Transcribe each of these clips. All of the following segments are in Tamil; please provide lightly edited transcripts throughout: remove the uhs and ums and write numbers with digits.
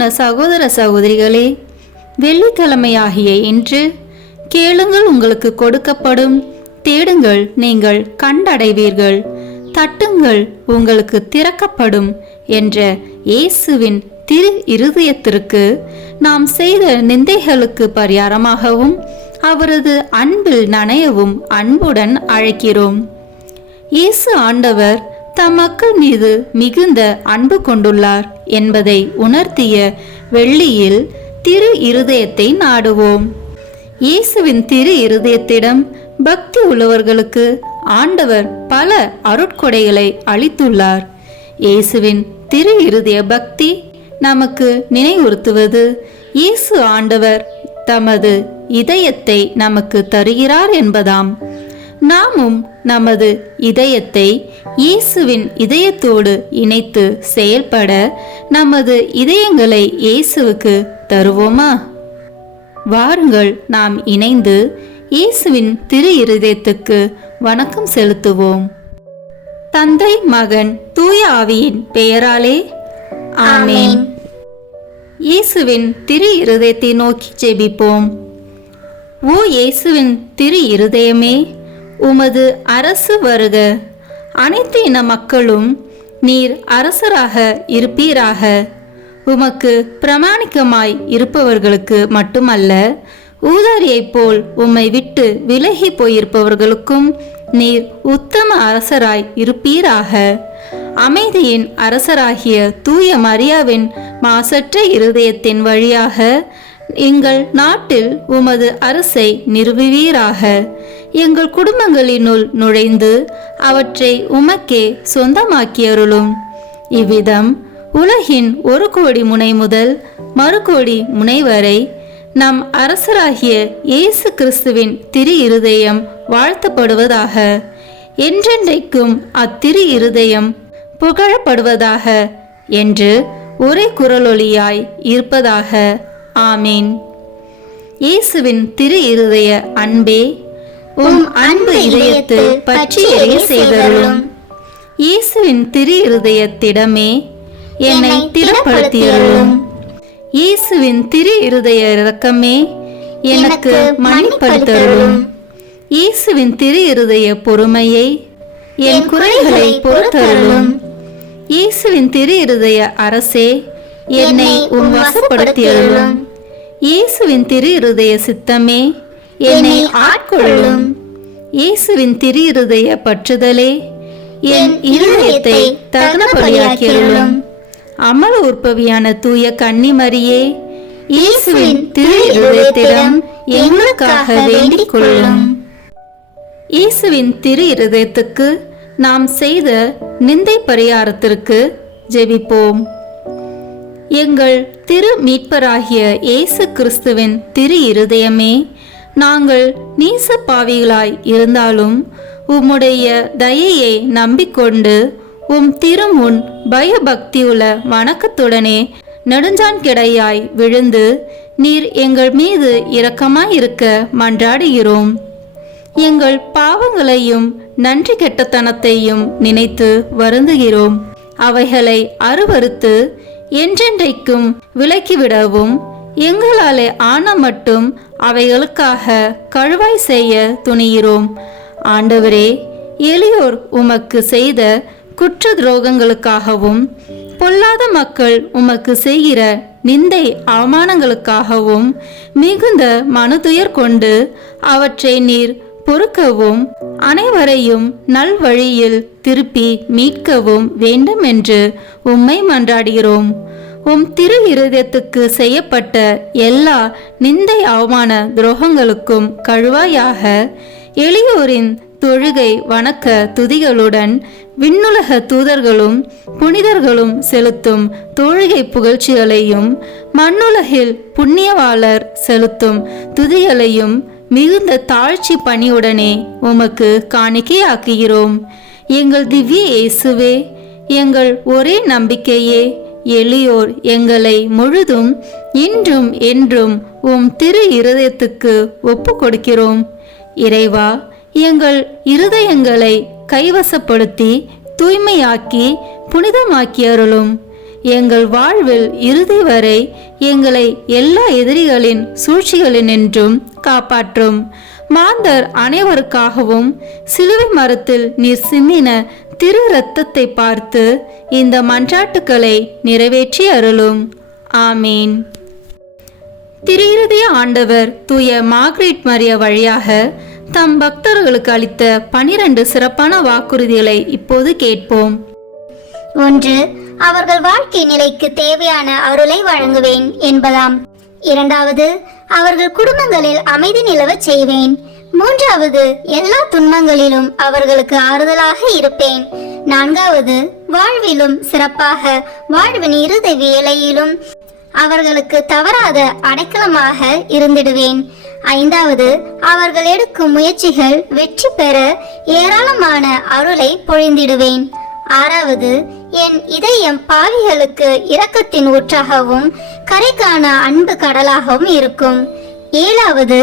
பிரியமான சகோதர சகோதரிகளே, வெள்ளிக்கிழமையாகிய இன்று கேளுங்கள் உங்களுக்கு கொடுக்கப்படும், தேடுங்கள் நீங்கள் கண்டடைவீர்கள், தட்டுங்கள் உங்களுக்கு திறக்கப்படும் என்ற இயேசுவின் திரு இருதயத்திற்கு நாம் செய்த நிந்தைகளுக்கு பரிகாரமாகவும் அவரது அன்பில் நனையவும் அன்புடன் அழைக்கிறோம். இயேசு ஆண்டவர் தம் மக்கள் மீது மிகுந்த அன்பு கொண்டுள்ளார் என்பதை உணர்த்திய வெள்ளியில் திரு இருதயத்தை நாடுவோம். இயேசுவின் திரு இருதயத்திடம் பக்தி உள்ளவர்களுக்கு ஆண்டவர் பல அருட்கொடைகளை அளித்துள்ளார். இயேசுவின் திரு இருதய பக்தி நமக்கு நினைவுறுத்துவது இயேசு ஆண்டவர் தமது இதயத்தை நமக்கு தருகிறார் என்பதாம். நாமும் நமது இதயத்தை இயேசுவின் இதயத்தோடு இணைத்து செயல்பட நமது இதயங்களை இயேசுவுக்கு தருவோமா? வாருங்கள் நாம் இணைந்து இயேசுவின் திரு இருதயத்துக்கு வணக்கம் செலுத்துவோம். தந்தை, மகன், தூய ஆவியின் பெயராலே ஆமென். இயேசுவின் திரு இருதயத்தை நோக்கி ஜெபிப்போம். ஓ இயேசுவின் திரு இருதயமே, உமது அரசு வருக. அனைத்து இன மக்களும் நீர் அரசராக இருப்பீராக. உமக்கு பிரமாணிக்கமாய் இருப்பவர்களுக்கு மட்டுமல்ல, ஊதாரியைப் போல் உம்மை விட்டு விலகி போயிருப்பவர்களுக்கும் நீர் உத்தம அரசராய் இருப்பீராக. அமைதியின் அரசராகிய தூய மரியாவின் மாசற்ற இருதயத்தின் வழியாக எங்கள் நாட்டில் உமது அரசை நிறுவுவீராக. எங்கள் குடும்பங்களினுள் நுழைந்து அவற்றை உமக்கே சொந்தமாக்கியருளும். இவ்விதம் உலகின் 1 கோடி முனை முதல் மறுகோடி முனை வரை நம் அரசராகிய இயேசு கிறிஸ்துவின் திரு இருதயம் வாழ்த்தப்படுவதாக. என்றென்றைக்கும் அத்திரு இருதயம் புகழப்படுவதாக என்று ஒரே குரலொலியாய் இருப்பதாக. ஆமீன். இயேசுவின் திரு இருதய அன்பே, உம் அன்பு இதயத்தில் பற்றி எரிய செய்தருளும். இயேசுவின் திரு இருதயத்திடமே என்னை திடப்படுத்தியருளும். இயேசுவின் திரு இருதய இரக்கமே எனக்கு மன்னிப்படுத்தருளும். இயேசுவின் திரு இருதய பொறுமையை என் குறைகளை பொறுத்தருளும். இயேசுவின் திரு இருதய அரசே, என்னை உம் வசப்படுத்தியருளும். இயேசுவின் திரு இருதய சித்தமே, என்னை ஆட்கொள்ளும். இயேசுவின் திரு இருதய பற்றுதலே, என் இருதயத்தை தகுந்தபடியாக்கியருளும். அமல உற்பவியான தூய கன்னிமரியே, இயேசுவின் திரு இருதயத்திடம் எங்களுக்காக வேண்டிக் கொள்ளும். இயேசுவின் திரு இருதயத்துக்கு நாம் செய்த நிந்தை பரிகாரத்திற்கு ஜெபிப்போம். எங்கள் திரு மீட்பராகிய இயேசு கிறிஸ்துவின் திரு இருதயமே, நாங்கள் நீச பாவிகளாய் இருந்தாலும் உம்முடைய தயையை நம்பிக்கொண்டு உம் திருமுன் பயபக்தியுள்ள வணக்கத்துடனே நெடுஞ்சான் கிடையாய் விழுந்து நீர் எங்கள் மீது இரக்கமாயிருக்க மன்றாடுகிறோம். எங்கள் பாவங்களையும் நன்றி கெட்டத்தனத்தையும் நினைத்து வருந்துகிறோம். அவைகளை அருவறுத்து என்றென்றைக்கும் விலக்கிவிடவும் எங்களாலே ஆன மட்டும் அவைகளுக்காக கழுவாய் செய்ய துணிகிறோம். ஆண்டவரே, எளியோர் உமக்கு செய்த குற்ற துரோகங்களுக்காகவும் பொல்லாத மக்கள் உமக்கு செய்கிற நிந்தை அவமானங்களுக்காகவும் மிகுந்த மனதுயர் கொண்டு அவற்றை நீர் பொறுக்கவும் அனைவரையும் நல்வழியில் திருப்பி மீட்கவும் வேண்டும் என்று உம்மை மன்றாடுகிறோம். உம் திரு இருதயத்துக்கு செய்யப்பட்ட எல்லா நிந்தை அவமான துரோகங்களுக்கும் கழுவாயாக எளியோரின் தொழுகை வணக்க துதிகளுடன் விண்ணுலக தூதர்களும் புனிதர்களும் செலுத்தும் தொழுகை புகழ்ச்சிகளையும் மண்ணுலகில் புண்ணியவாளர் செலுத்தும் துதிகளையும் மிகுந்த தாழ்ச்சி பணியுடனே உமக்கு காணிக்கையாக்குகிறோம். எங்கள் திவ்ய இயேசுவே, எங்கள் ஒரே நம்பிக்கையே, எளியோர் எங்களை முழுதும் இன்றும் என்றும் உம் திரு இருதயத்துக்கு ஒப்பு கொடுக்கிறோம். இறைவா, எங்கள் இருதயங்களை கைவசப்படுத்தி தூய்மையாக்கி புனிதமாக்கி அருளும். எங்கள் வாழ்வில் இறுதி வரை எங்களை எல்லா எதிரிகளின் சூழ்ச்சிகளினின்றும் காப்பாற்றும். மாந்தர் அனைவருக்காகவும் சிலுவை மரத்தில் நீர் சிந்தின திரு இரத்தத்தை பார்த்து இந்த மன்றாட்டுக்களை நிறைவேற்றி அருளும். ஆமீன். திரு இருதய ஆண்டவர் தூய மார்கரெட் மரியா வழியாக தம் பக்தர்களுக்கு அளித்த 12 சிறப்பான வாக்குறுதிகளை இப்போது கேட்போம். 1. அவர்கள் வாழ்க்கை நிலைக்கு தேவையான அருளை வழங்குவேன் என்பதாம். 2. அவர்கள் குடும்பங்களில் அமைதி நிலவச் செய்வேன். 3. எல்லா துன்பங்களிலும் அவர்களுக்கு ஆறுதலாக இருப்பேன். 4. வாழ்விலும் சிறப்பாக வாழ்வின் இறுதி வேளையிலும் அவர்களுக்கு தவறாத அடைக்கலமாக இருந்திடுவேன். 5. அவர்கள் எடுக்கும் முயற்சிகள் வெற்றி பெற ஏராளமான அருளை பொழிந்திடுவேன். 6. என் இதயம் பாவிகளுக்கு இரக்கத்தின் ஊற்றாகவும் கரைக்கான அன்பு கடலாகவும் இருக்கும். 7.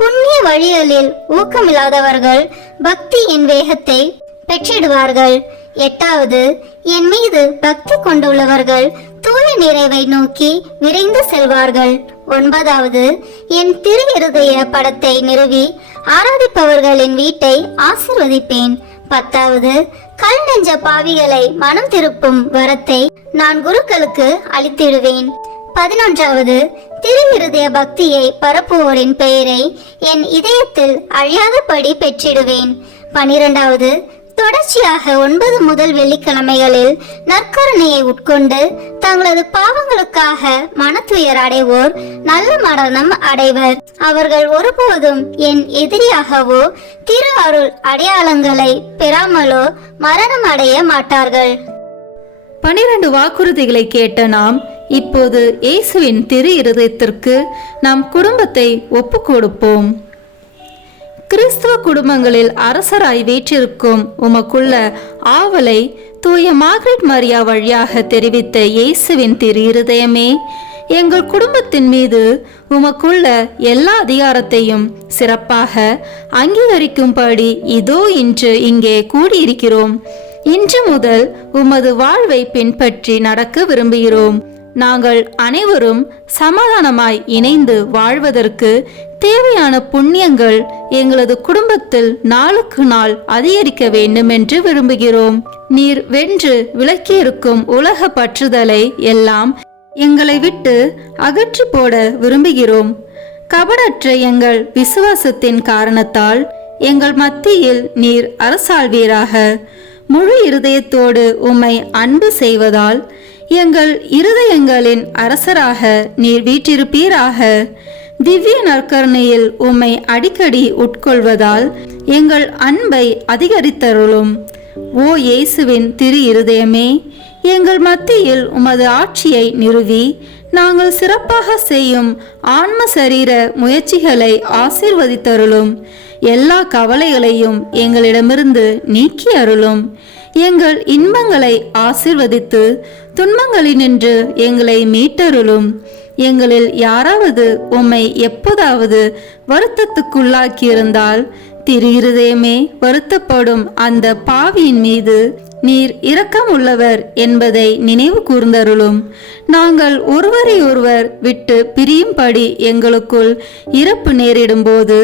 புண்ணிய வழிகளில் ஊக்கமில்லாதவர்கள் பக்தியின் வேகத்தை பெற்றிடுவார்கள். 8. என் மீது பக்தி கொண்டுள்ளவர்கள் தூய நிறைவை நோக்கி விரைந்து செல்வார்கள். 9. என் திரு இருதய படத்தை நிறுவி ஆராதிப்பவர்களின் வீட்டை ஆசீர்வதிப்பேன். 10. கல் நெஞ்ச பாவிகளை மனம் திருப்பும் வரத்தை நான் குருக்களுக்கு அளித்திடுவேன். 11. திரு இருதய பக்தியை பரப்புவோரின் பெயரை என் இதயத்தில் அழியாதபடி பெற்றிடுவேன். 12. தொடர்ச்சியாக 9 முதல் வெள்ளிக்கிழமைகளில் நற்கருணையை உட்கொண்டு தங்களது பாவங்களுக்காக மனத்துயர் அடைவோர் நல்ல மரணம் அடைவர். அவர்கள் ஒருபோதும் என் எதிரியாகவோ திரு அருள் அடையாளங்களை பெறாமலோ மரணம் அடைய மாட்டார்கள். 12 வாக்குறுதிகளை கேட்ட நாம் இப்போது இயேசுவின் திரு இருதயத்திற்கு நம் குடும்பத்தை ஒப்புக் கொடுப்போம். கிறிஸ்துவ குடும்பங்களில் அரசராய் வீற்றிருக்கும் உமக்குள்ள ஆவலை தூய மார்கரெட் மரியா வழியாக தெரிவித்த இயேசுவின் திரு இருதயமே, எங்கள் குடும்பத்தின் மீது உமக்குள்ள எல்லா அதிகாரத்தையும் சிறப்பாக அங்கீகரிக்கும்படி இதோ இன்று இங்கே கூடியிருக்கிறோம். இன்று முதல் உமது வாழ்வை பின்பற்றி நடக்க விரும்புகிறோம். நாங்கள் அனைவரும் சமாதானமாய் இணைந்து வாழ்வதற்கு தேவையான புண்ணியங்கள் எங்களது குடும்பத்தில் நாளுக்கு நாள் அதிகரிக்க வேண்டும் என்று விரும்புகிறோம். நீர் வென்று விலக்கியிருக்கும் உலக பற்றுதலை எல்லாம் எங்களை விட்டு அகற்றி போட விரும்புகிறோம். கபடற்ற எங்கள் விசுவாசத்தின் காரணத்தால் எங்கள் மத்தியில் நீர் அரசாள்வீராக. முழு இருதயத்தோடு உம்மை அன்பு செய்வதால் எங்கள் இருதயங்களின் அரசராக நீர் வீற்றிருப்பீராக. திவ்ய நற்கருணையில் உம்மை அடிக்கடி உட்கொள்வதால் எங்கள் அன்பை அதிகரித்தருளும். ஓ இயேசுவின் திரு இருதயமே, எங்கள் மத்தியில் உமது ஆட்சியை நிறுவி நாங்கள் சிறப்பாக செய்யும் ஆன்ம சரீர முயற்சிகளை ஆசீர்வதித்தருளும். எல்லா கவலைகளையும் எங்களிடமிருந்து நீக்கி அருளும். எங்கள் இன்பங்களை ஆசீர்வதித்து துன்பங்களினின்று எங்களை மீட்டருளும். எங்களில் யாராவது உம்மை எப்போதாவது வருத்தத்துக்குள்ளாக்கியிருந்தால் திரு இருதயமே, வருத்தப்படும் அந்த பாவியின் மீது நீர் இரக்கம் உள்ளவர் என்பதை நினைவு கூர்ந்தருளும். நாங்கள் ஒருவரை ஒருவர் விட்டு பிரியும்படி எங்களுக்குள் இறப்பு நேரிடும்போது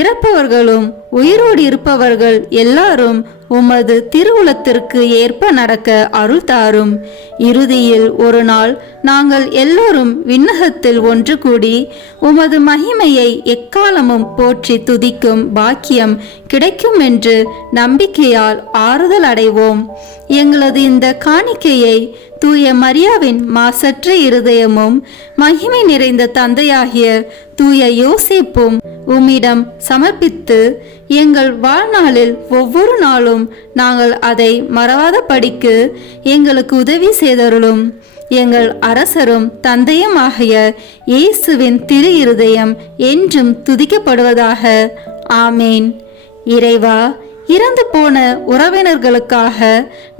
இறப்பவர்களும் உயிரோடு இருப்பவர்கள் எல்லாரும் உமது திருவுளத்திற்கு ஏற்ப நடக்க அருள் தாரும். இறுதியில் ஒரு நாள் நாங்கள் எல்லோரும் விண்ணகத்தில் ஒன்று கூடி உமது மகிமையை எக்காலமும் போற்றி துதிக்கும் பாக்கியம் கிடைக்கும் என்று நம்பிக்கையால் ஆறுதல் அடைவோம். எங்களது இந்த காணிக்கையை தூய மரியாவின் மாசற்ற இருதயமும் மகிமை நிறைந்த தந்தையாகிய தூய யோசேப்பும் உம்மிடம் சமர்ப்பித்து எங்கள் வாழ்நாளில் ஒவ்வொரு நாளும் நாங்கள் அதை மறவாத படிக்கு எங்களுக்கு உதவி செய்தருளும். எங்கள் அரசரும் தந்தையும் ஆகிய இயேசுவின் திரு இருதயம் என்றும் துதிக்கப்படுவதாக. ஆமேன். இறைவா, இறந்து போன உறவினர்களுக்காக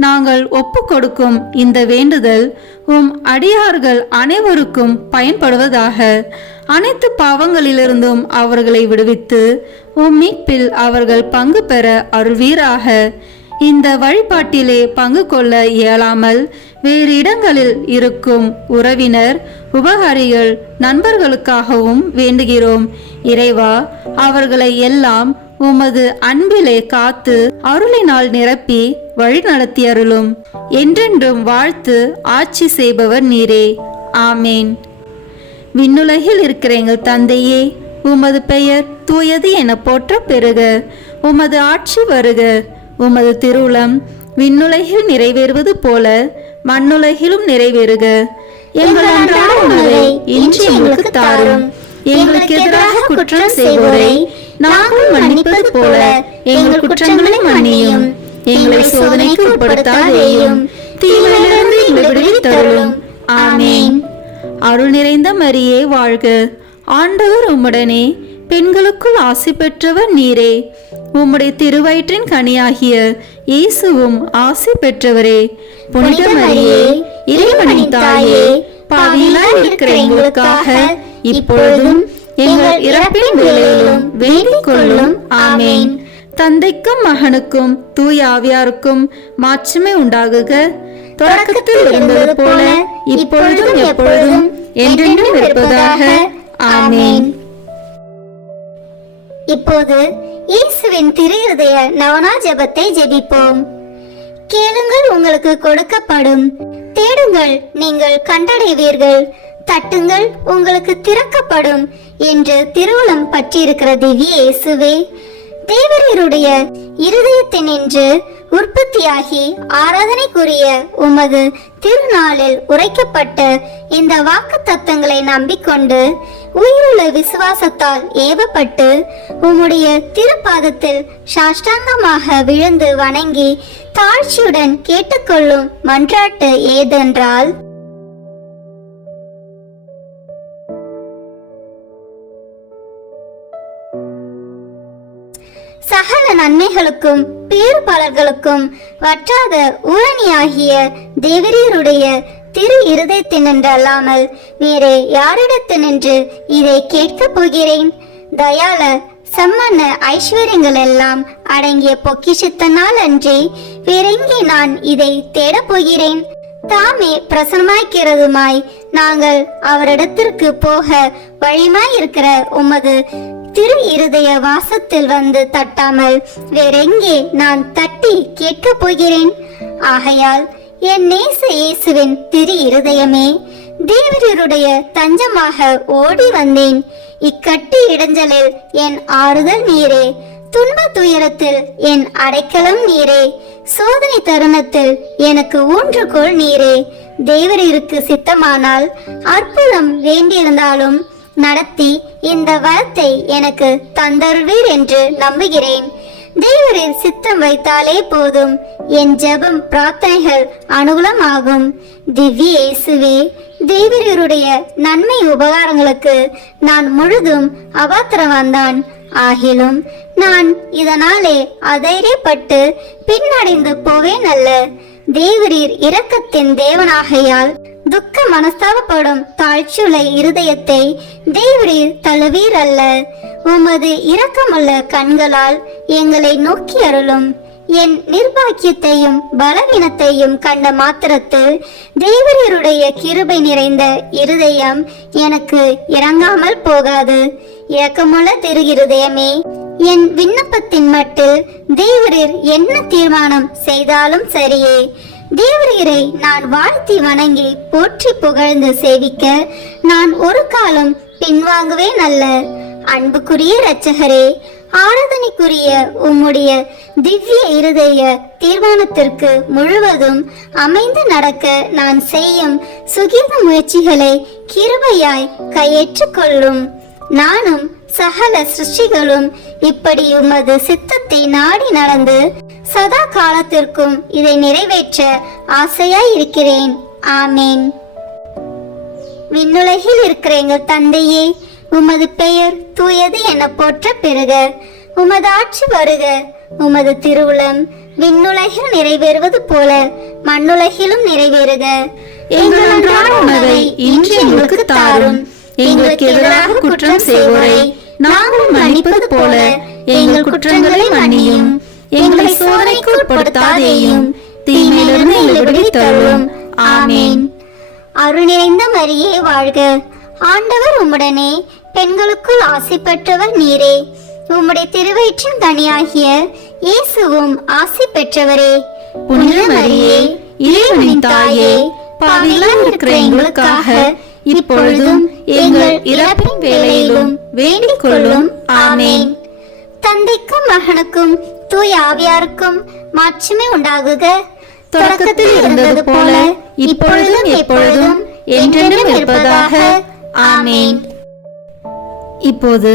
நாங்கள் ஒப்பு கொடுக்கும் இந்த வேண்டுதல் உம் அடியார்கள் அனைவருக்கும் பயன்படுவதாக. அனைத்து பாவங்களிலிருந்தும் அவர்களை விடுவித்து உம் மீட்பில் அவர்கள் பங்கு பெற அருள்வீராக. இந்த வழிபாட்டிலே பங்கு கொள்ள இயலாமல் வேறு இடங்களில் இருக்கும் உறவினர், உபகாரிகள், நண்பர்களுக்காகவும் வேண்டுகிறோம். இறைவா, அவர்களை எல்லாம் உமது அன்பிலே காத்து அருளினால் நிரப்பி வழி நடத்தி அருளும். என்றென்றும் வாழ்த்து ஆட்சி செய்பவர் நீரே. ஆமேன். விண்ணுலகில் இருக்கிற எங்கள் தந்தையே, உமது பெயர் தூயது என போற்ற பெறுக. உமது ஆட்சி வருக. உமது திருவுளம் விண்ணுலகில் நிறைவேறுவது போல மண்ணுலகிலும் நிறைவேறுக. எங்கள் அன்றாட உணவை இன்று எங்களுக்கு தாரும். எங்களுக்கு எதிராக குற்றம் செய்வோரை நாங்கள் மன்னிப்பது போல எங்கள் குற்றங்களை மன்னியும். எங்களை சோதனைக்கு உட்படுத்தாதேயும், தீமையிலிருந்து எங்களை விடுவித்தருளும். ஆமேன். அருள் நிறைந்த மரியே வாழ்க. ஆண்டவர் உம்முடனே, பெண்களுக்குள் ஆசி பெற்றவர் நீரே. உம்முடைய திருவயிற்றின் கனியாகிய இயேசுவும் ஆசி பெற்றவரே. புனித மரியே, இறைவனின் தாயே, பாவிகளாய் இருக்கிற எங்களுக்காக இப்பொழுதும் எங்கள் இறப்பின் வேளையிலும் வேண்டிக் கொள்ளும். ஆமேன். தந்தைக்கும் மகனுக்கும் தூய ஆவியாருக்கும் மாட்சிமை உண்டாகுக. தொடக்கத்தில் இருந்தது போல இப்பொழுதும் எப்பொழுதும் என்றென்றும் இருப்பதாக. ஆமேன். இப்போது இயேசுவின் திரு இருதய நவனா ஜெபத்தை ஜெபிப்போம். கேளுங்கள், உங்களுக்கு கொடுக்கப்படும். தேடுங்கள், நீங்கள் கண்டடைவீர்கள். தட்டுங்கள், உங்களுக்கு திறக்கப்படும் என்று திருவுளம் பற்றியிருக்கிற திவ்ய இயேசுவே, தேவரீருடைய இருதயத்தினின்று உற்பத்தியாகி ஆராதனைக்குரிய உமது திருநாளில் உரைக்கப்பட்ட இந்த வாக்கு தத்தங்களை நம்பிக்கொண்டு உயிருள்ள விசுவாசத்தால் ஏவப்பட்டு உம்முடைய திருப்பாதத்தில் சாஷ்டாங்கமாக விழுந்து வணங்கி தாழ்ச்சியுடன் கேட்டுக்கொள்ளும் மன்றாட்டு ஏதென்றால், சகல நன்மைகளுக்கும் பேறுபாலர்களுக்கும் வற்றாத ஊரணியாகிய தேவரீருடைய திரு இருதயத்தினின்றல்லாமல் வேறே யாரிடத்தினின்று இதை கேட்கப் போகிறேன்? தயால சம்மன ஐஸ்வர்யங்கள் எல்லாம் அடங்கிய பொக்கிஷத்தினால் அன்றி வேறெங்கே நான் இதை தேடப் போகிறேன்? தாமே பிரசன்னமாய்க்கிறதுமாய் நாங்கள் அவரிடத்திற்கு போக வழிமாயிருக்கிற உமது திரு இருதய வாசத்தில் வந்து தட்டாமல் வேறெங்கே நான் தட்டி கேட்கப் போகிறேன்? ஆகையால் என் நேச இயேசுவின் திரு இருதயமே, தேவரீருடைய தஞ்சமாக ஓடி வந்தேன். இக்கட்டு இடைஞ்சலில் என் ஆறுதல் நீரே, துன்ப துயரத்தில் என் அடைக்கலம் நீரே, சோதனை தருணத்தில் எனக்கு ஊன்றுகோல் நீரே. தேவரீருக்கு சித்தமானால் அற்புதம் வேண்டியிருந்தாலும் நடத்தி இந்த வரத்தை எனக்கு தந்தருவீர் என்று நம்புகிறேன். தேவரீர் சித்தம் வைத்தாலே போதும், என் ஜெபம் பிரார்த்தனைகள் அனுகூலமாகும். திவ்ய இயேசுவே, தேவரீருடைய நன்மை உபகாரங்களுக்கு நான் முழுதும் அபாத்திரவான்தான். ஆகிலும் நான் இதனாலே அதைரியப்பட்டு பின்னடைந்து போவேன் அல்ல. தேவரீர் இரக்கத்தின் தேவனாகையால் துக்க மனஸ்தாபப்படும் தாழ்ச்சியுள்ள இருதயத்தை தேவரீர் தழுவீர் அல்ல. உமது இரக்கமுள்ள கண்களால் எங்களை நோக்கி அருளும். என் நிர்பாக்கியத்தையும் பலவீனத்தையும் கண்ட மாத்திரத்தில் தேவரீருடைய கிருபை நிறைந்த இருதயம் எனக்கு இறங்காமல் போகாது. இரக்கமுள்ள திரு இருதயமே, என் விண்ணப்பத்தின் மட்டில் தேவரீர் என்ன தீர்மானம் செய்தாலும் சரியே. தேவரீரை நான் வாழ்த்தி வணங்கி போற்றி புகழ்ந்து சேவிக்க நான் ஒரு காலம் பின்வாங்குவேன் அல்ல. அன்புக்குரிய இரட்சகரே, ஆராதனைக்குரிய உம்முடைய திவ்ய இருதய தீர்மானத்திற்கு முழுவதும் அமைந்து நடக்க நான் செய்யும் சுகீத முயற்சிகளை கிருபையாய் கையேற்றுக் கொள்ளும். நானும் சகல சிருஷ்டிகளும் இப்படி உமது சித்தத்தை நாடி நடந்து சதா காலத்திற்கும் இதை நிறைவேற்ற ஆசையாய் இருக்கிறேன். ஆமேன். விண்ணுலகில் இருக்கிற எங்கள் தந்தையே, உமது பெயர் தூயது என போற்ற பெறுக. உமது ஆட்சி வருக. உமது திருவுளம் விண்ணுலகில் நிறைவேறுவது போல மண்ணுலகிலும் நிறைவேறுக. எங்கள் அன்றாட உணவை இன்று எங்களுக்கு தாரும். எங்களுக்கு எதிராக குற்றம் செய்வோரை நாங்கள் மன்னிப்பது போல எங்கள் குற்றங்களை மன்னியும். எங்களை சோதனைக்கு உட்படுத்தாதேயும், தீமையிலிருந்து எங்களை விடுவித்தருளும். ஆமென். அருள் நிறைந்த மரியே வாழ்க, ஆண்டவர் உம்முடனே, பெண்களுக்குள் ஆசி பெற்றவர் நீரே. உம்முடைய திருவயிற்றின் கனியாகிய இயேசுவும் ஆசி பெற்றவரே. புனித மரியே, இறைவனின் தாயே, பாவிகளாய் இருக்கிற எங்களுக்காக இப்பொழுதும் எங்கள் இறப்பின் வேளையிலும் வேண்டிக் கொள்ளும். ஆமென். தந்தைக்கும் மகனுக்கும் தூய ஆவியாருக்கும் மாட்சிமை உண்டாகுக. தொடக்கத்தில் இருந்தது போல இப்பொழுதும் எப்பொழுதும் என்றென்றும் இருப்பதாக. ஆமென். இப்போது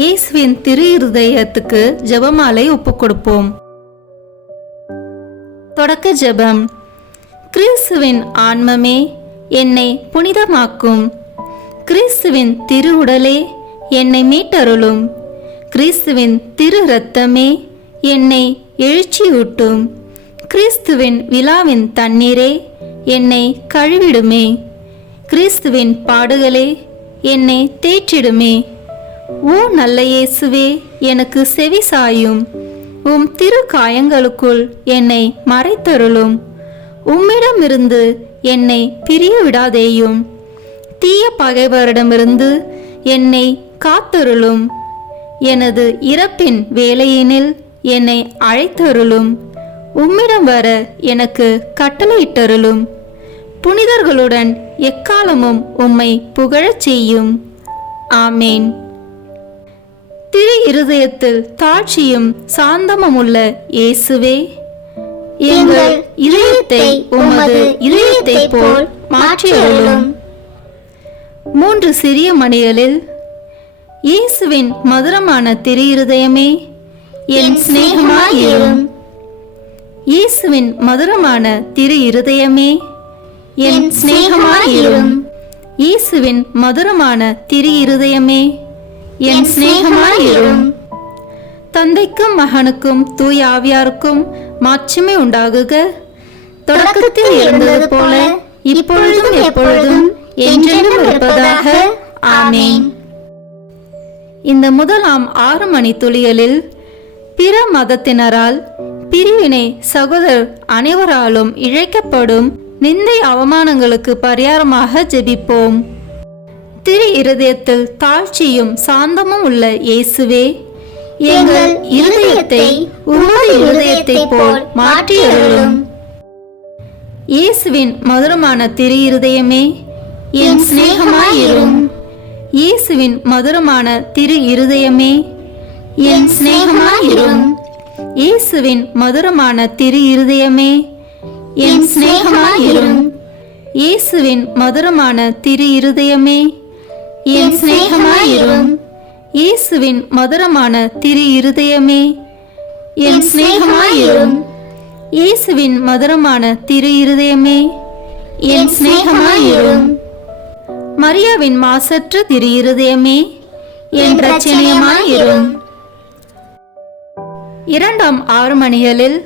இயேசுவின் திரு இருதயத்துக்கு ஜெபமாலை ஒப்புக் கொடுப்போம். தொடக்க ஜெபம். கிறிஸ்துவின் ஆன்மமே, என்னை புனிதமாக்கும். கிறிஸ்துவின் திரு உடலே, என்னை மீட்டருளும். கிறிஸ்துவின் திரு இரத்தமே, என்னை எழுச்சியூட்டும். கிறிஸ்துவின் விழாவின் தண்ணீரே, என்னை கழுவிடுமே. கிறிஸ்துவின் பாடுகளே, என்னை தேற்றிடுமே. ஓ நல்ல இயேசுவே, எனக்கு செவி சாயும். உம் திரு காயங்களுக்குள் என்னை மறைத்தருளும். உம்மிடமிருந்து என்னை பிரிய விடாதேயும். தீய பகைவரிடமிருந்து என்னை காத்தருளும். எனது இறப்பின் வேளையினில் என்னை அழைத்தருளும். உம்மிடம் வர எனக்கு கட்டளையிட்டருளும். புனிதர்களுடன் எக்காலமும் உம்மை புகழச் செய்யும். ஆமேன். திரு இருதயத்தில் தாட்சியும் சாந்தமுமுள்ள இயேசுவே, எங்கள் இதயத்தை உமது இதயத்தை போல் மாற்றியருளும். 3 சிறிய மணிகளில் இயேசுவின் மதுரமான திரு இருதயமே, என் சிநேகமாயிரும். இயேசுவின் மதுரமான திரு இருதயமே, என் சிநேகமாயிரும். இயேசுவின் மதுரமான திரு இருதயமே, என் சிநேகமாயிரும். தந்தைக்கும் மகனுக்கும் தூய ஆவியாருக்கும் மாட்சிமை உண்டாகுக. தொடக்கத்தில் இருந்தது போல இப்பொழுதும் எப்பொழுதும் என்றென்றும் இருப்பதாக. ஆமென். இந்த முதலாம் 6 மணி துளிகளில் பிற மதத்தினரால் பிரிவினை சகோதரர் அனைவராலும் இழைக்கப்படும் நிந்தை அவமானங்களுக்கு பரிகாரமாக ஜெபிப்போம். திரு இருதயத்தில் தாழ்ச்சியும் சாந்தமும் உள்ள இயேசுவே, எங்கள் இருதயத்தை உமது இருதயத்தை போல் மாற்றியருளும். இயேசுவின் மதுரமான திரு இருதயமே, என் சிநேகமாயிரும். இயேசுவின் மதுரமான திரு இருதயமே, என் சிநேகமாயிரும். இயேசுவின் மதுரமான திரு இருதயமே, என் சிநேகமாயிரும். இயேசுவின் மதுரமான திரு இருதயமே, என் சிநேகமாயிரும். இயேசுவின் மதுரமான திரு இருதயமே, என் சிநேகமாயிரும். இயேசுவின் மதுரமான திரு இருதயமே, என் சிநேகமாயிரும். மரியாவின் மாசற்ற திரு இருதயமே, என் இரட்சணியமாயிரும். 2ஆம் 6 மணிகளில்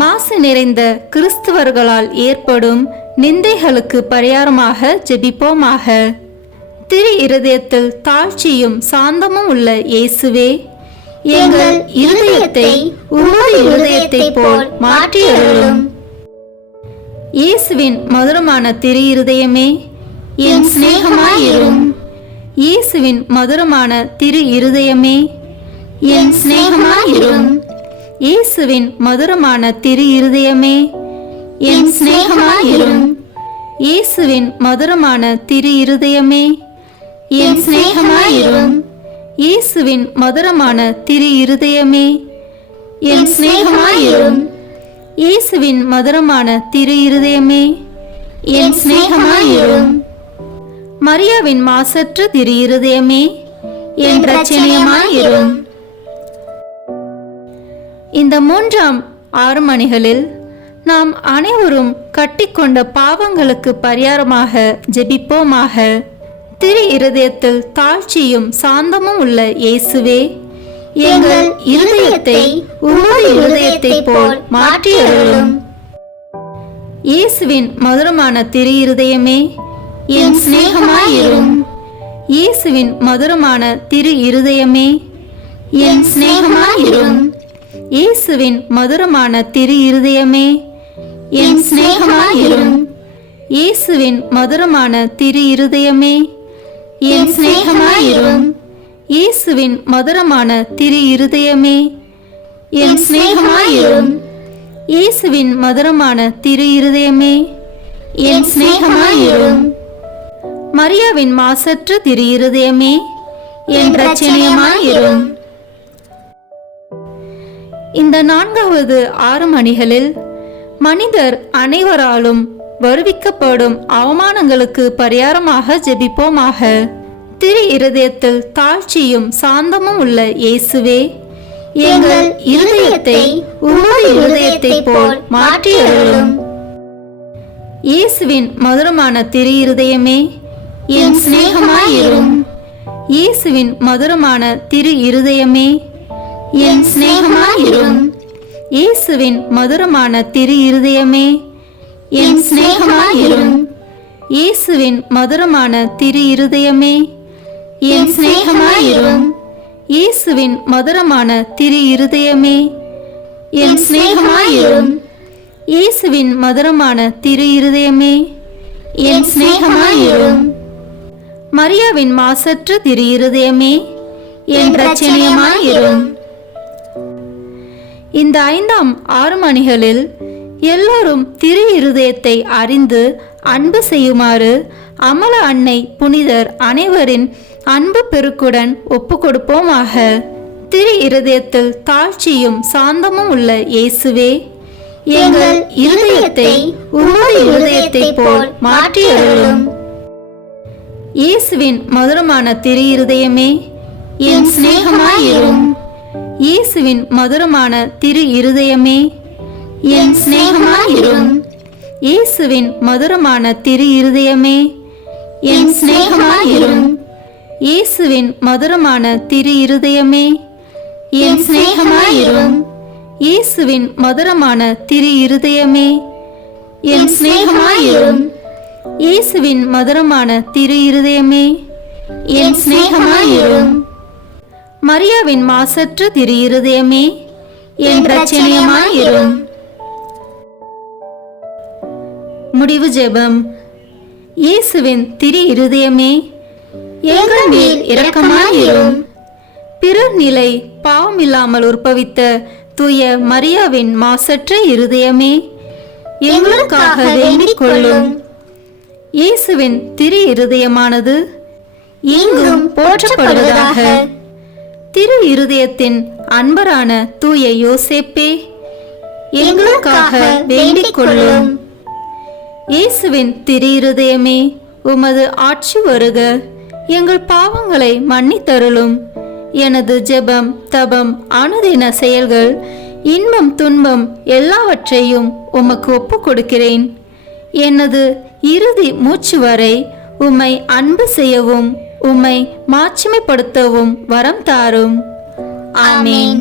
மாசு நிறைந்த கிறிஸ்தவர்களால் ஏற்படும் நிந்தைகளுக்கு பரிகாரமாக ஜெபிப்போமாக. திரு இருதயத்தில் தாழ்ச்சியும் சாந்தமும் உள்ள இயேசுவே, எங்கள் இருதயத்தை உமது இருதயத்தை போல் மாற்றியருளும். இயேசுவின் மதுரமான திரு இருதயமே, என் சிநேகமாயிரும். இயேசுவின் மதுரமான திரு இருதயமே, என் சிநேகமாயிரும். இயேசுவின் மதுரமான திரு இருதயமே, என் சிநேகமாயிரும். இயேசுவின் மதுரமான திரு இருதயமே, என் சிநேகமாயிரும். இயேசுவின் மதுரமான திரு இருதயமே, என் சிநேகமாயிரும். இயேசுவின் மதுரமான திரு இருதயமே, என் சிநேகமாயிரும். மரியாவின் மாசற்ற திரு இருதயமே, என் இரட்சணியமாயிரும். இந்த 3ஆம் 6 மணிகளில் நாம் அனைவரும் கட்டிக்கொண்ட பாவங்களுக்கு பரிகாரமாக ஜெபிப்போமாக. திரு இருதயத்தில் தாழ்ச்சியும் சாந்தமும் உள்ள இயேசுவே, எங்கள் இருதயத்தை உமது இருதயத்தை போல் மாற்றியருளும். இயேசுவின் மதுரமான திரு இருதயமே, என் சிநேகமாயிரும். இயேசுவின் மதுரமான திரு இருதயமே, என் சிநேகமாயிரும். இயேசுவின் மதுரமான திரு இருதயமே, என் சிநேகமாயிரும். இயேசுவின் மதுரமான திரு இருதயமே என் சிநேகமாயிரும். இயேசுவின் மதுரமான திரு இருதயமே என் சிநேகமாயிரும். இயேசுவின் மதுரமான திரு இருதயமே என் சிநேகமாயிரும். மரியாவின் மாசற்ற திரு இருதயமே என் இரட்சணியமாயிரும். இந்த 4வது 6 மணிகளில் மனிதர் அனைவராலும் வருவிக்கப்படும் அவமானங்களுக்கு பரிகாரமாக ஜெபிப்போமாக. திரு இருதயத்தில் தாழ்ச்சியும் சாந்தமும் உள்ள இயேசுவே, எங்கள் இருதயத்தை உமது இருதயத்தை போல் மாற்றியருளும். இயேசுவின் மதுரமான திரு இருதயமே என் சிநேகமாயிரும். இயேசுவின் மதுரமான திரு இருதயமே என் சிநேகமாயிரும். இயேசுவின் மதுரமான திரு இருதயமே என் சிநேகமாயிரும். இயேசுவின் மதுரமான திரு இருதயமே என் சிநேகமாயிரும். இயேசுவின் மதுரமான திரு இருதயமே என் சிநேகமாயிரும். இயேசுவின் மதுரமான திரு இருதயமே என் சிநேகமாயிரும். மரியாவின் மாசற்ற திரு இருதயமே என் இரட்சணியமாயிரும். இந்த 5ஆம் 6 மணிகளில் எல்லோரும் திரு இருதயத்தை அறிந்து அன்பு செய்யுமாறு அமல அன்னை புனிதர் அனைவரின் அன்பு பெருக்குடன் ஒப்பு கொடுப்போமாக. திரு இருதயத்தில் தாழ்ச்சியும் சாந்தமும் உள்ள இயேசுவே, எங்கள் இருதயத்தை உமது இருதயத்தை போல் மாற்றியருளும். இயேசுவின் மதுரமான திரு இருதயமே என் சிநேகமாயிரும். இயேசுவின் மதுரமான திரு இருதயமே என் சிநேகமாயிரும். இயேசுவின் மதுரமான திரு இருதயமே என் சிநேகமாயிரும். இயேசுவின் மதுரமான திரு இருதயமே என் சிநேகமாயிரும். இயேசுவின் மதுரமான திரு இருதயமே என் சிநேகமாயிரும். இயேசுவின் மதுரமான திரு இருதயமே என் சிநேகமாயிரும். மரியாவின் மாசற்ற திரு இருதயமே என் இரட்சணியமாயிரும். முடிவு ஜெபம். இயேசுவின் திரு இருதயமே எங்கள் மேல் இரக்கமாயிரும். பிறர் நிலை பாவமில்லாமல் உற்பவித்த தூய மரியாவின் மாசற்ற இருதயமே எங்களுக்காக வேண்டிக் கொள்ளும். இயேசுவின் திரு இருதயமானது எங்கும் போற்றப்படுவதாக. திரு இருதயத்தின் அன்பரான தூய யோசேப்பே எங்களுக்காக வேண்டிக் கொள்ளும். இயேசுவின் திரு இருதயமே உமது ஆட்சி வருக, எங்கள் பாவங்களை மன்னித்தருளும். எனது ஜெபம் தபம் அனுதின செயல்கள் இன்பம் துன்பம் எல்லாவற்றையும் உமக்கு ஒப்பு கொடுக்கிறேன். எனது இறுதி மூச்சு வரை உம்மை அன்பு செய்யவும் உம்மை மாட்சிமைப்படுத்தவும் வரம் தாரும். ஆமேன்.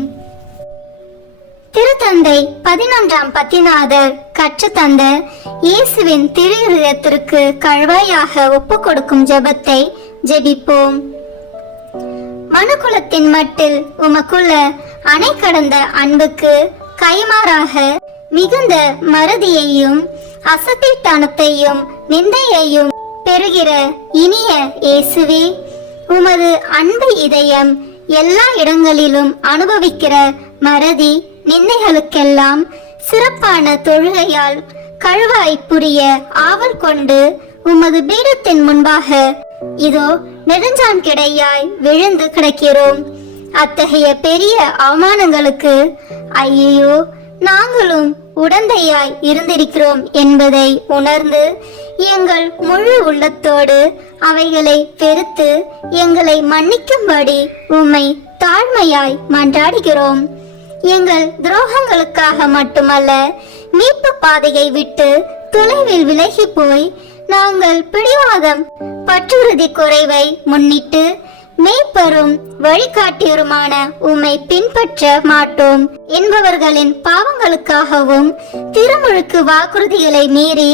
திருத்தந்தை 11ஆம் பத்திநாதர் கற்றுத்தந்த இயேசுவின் திரு இருதயத்திற்கு கழுவாயாக ஒப்பு கொடுக்கும் ஜெபத்தை ஜெபிப்போம். மனுக்குலத்தின் மட்டில் உமக்குள்ள அணை கடந்த அன்புக்கு கைமாறாக மிகுந்த மறதியையும் அசத்திட்டானத்தையும் நிந்தையையும் பெறுகிற இனிய இயேசுவே, உமது அன்பு இதயம் எல்லா இடங்களிலும் அனுபவிக்கிற மறதி நிந்தைகளுக்கெல்லாம் சிறப்பான தொழுகையால் கழுவாய் புரிய ஆவல் கொண்டு உமது பீடத்தின் முன்பாக இதோ நெடுஞ்சான் கிடையாய் விழுந்து கிடக்கிறோம். அத்தகைய பெரிய அவமானங்களுக்கு ஐயோ நாங்களும் உடந்தையாய் இருந்திருக்கிறோம் என்பதை உணர்ந்து எங்கள் முழு உள்ளத்தோடு அவைகளை வெறுத்து எங்களை மன்னிக்கும்படி உம்மை தாழ்மையாய் மன்றாடுகிறோம். எங்கள் துரோகங்களுக்காக மட்டுமல்ல, மீட்பு பாதையை விட்டு தொலைவில் விலகி போய் நாங்கள் பிடிவாதம் பற்றுறுதி குறைவை முன்னிட்டு மேய்ப்பரும் வழிகாட்டியருமான உம்மை பின்பற்ற மாட்டோம் என்பவர்களின் பாவங்களுக்காகவும் திருமுழுக்கு வாக்குறுதிகளை மீறி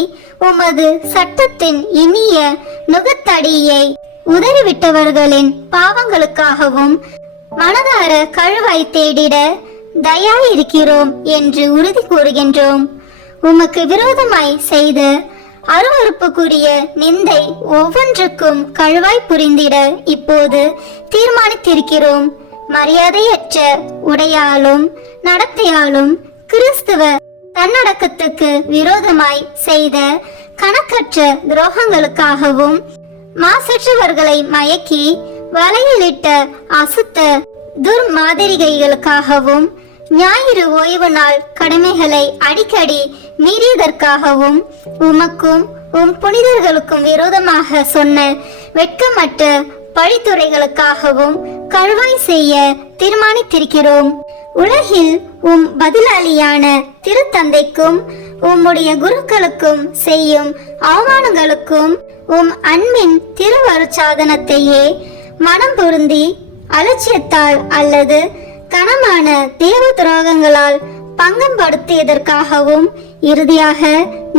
உமது சட்டத்தின் இனிய நுகத்தடியை உதறிவிட்டவர்களின் பாவங்களுக்காகவும் மனதார கழுவாய் தேடிட தயாயிருக்கிறோம் என்று உறுதி கூறுகின்றோம். உமக்கு விரோதமாய் செய்த அருவருப்புக்குரிய நிந்தை ஒவ்வொன்றுக்கும் கழுவாய் புரிந்திட இப்போது தீர்மானித்திருக்கிறோம். மரியாதையற்ற உடையாலும் நடத்தையாலும் கிறிஸ்துவ தன்னடக்கத்துக்கு விரோதமாய் செய்த கணக்கற்ற துரோகங்களுக்காகவும் மாசற்றவர்களை மயக்கி வலையிலிட்ட அசுத்த துர்மாதிரிகைகளுக்காகவும் ஞாயிறு ஓய்வு நாள் கடமைகளை அடிக்கடி மீறியதற்காகவும் உமக்கும் உம் புனிதர்களுக்கும் விரோதமாக சொன்ன வெட்கமற்ற பழித்துறைகளுக்காகவும் கழுவாய் செய்ய தீர்மானித்திருக்கிறோம். உலகில் உம் பதிலாளியான திருத்தந்தைக்கும் உம்முடைய குருக்களுக்கும் செய்யும் அவமானங்களுக்கும் உம் அன்பின் திருவருட்சாதனத்தையே மனம் பொருந்தி அலட்சியத்தால் அல்லது கனமான தேவ துரோகங்களால் பங்கப்படுத்தியதற்காகவும் இறுதியாக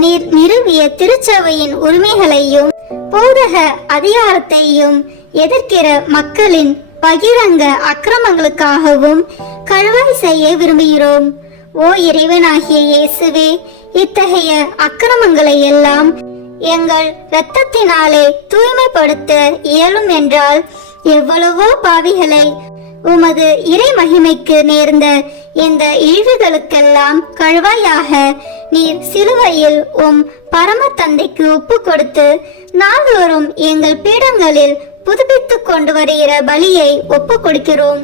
நீர் நிறுவிய திருச்சபையின் உரிமைகளையும் போதக அதிகாரத்தையும் எதிர்க்கிற மக்களின் பகிரங்க அக்கிரமங்களுக்காகவும் கழுவாய் செய்ய விரும்புகிறோம். ஓ இறைவனாகிய இயேசுவே, இத்தகைய அக்கிரமங்களை எல்லாம் எங்கள் இரத்தத்தினாலே தூய்மைப்படுத்த இயலும் என்றால் எவ்வளவோ பாவிகளை உமது இறை மகிமைக்கு நேர்ந்த இந்த இழிவுகளுக்கெல்லாம் கழுவாயாக நீர் சிலுவையில் உம் பரம தந்தைக்கு ஒப்பு கொடுத்து நாள்தோறும் எங்கள் பீடங்களில் புதுப்பித்துக் கொண்டு வருகிற பலியை ஒப்பு கொடுக்கிறோம்.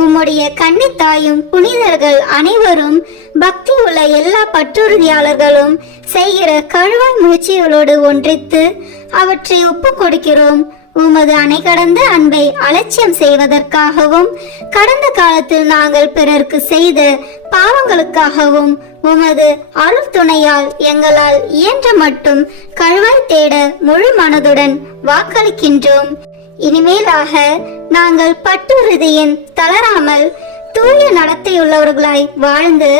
உம்முடைய கன்னித்தாயும் புனிதர்கள் அனைவரும் பக்தி உள்ள எல்லா பற்றுறுதியாளர்களும் செய்கிற கழுவாய் முயற்சிகளோடு ஒன்றித்து அவற்றை ஒப்பு கொடுக்கிறோம். உமது அணை கடந்த அன்பை அலட்சியம் செய்வதற்காகவும் கடந்த காலத்தில் நாங்கள் பிறருக்கு செய்த பாவங்களுக்காகவும் உமது அருள் துணையால் எங்களால் இயன்ற மட்டும் கழுவாய் தேட முழு மனதுடன் வாக்களிக்கின்றோம். இனிமேலாக நாங்கள் பட்டுறுதியின் தளராமல் தூய நடத்தையுள்ளவர்களாய் வாழ்ந்து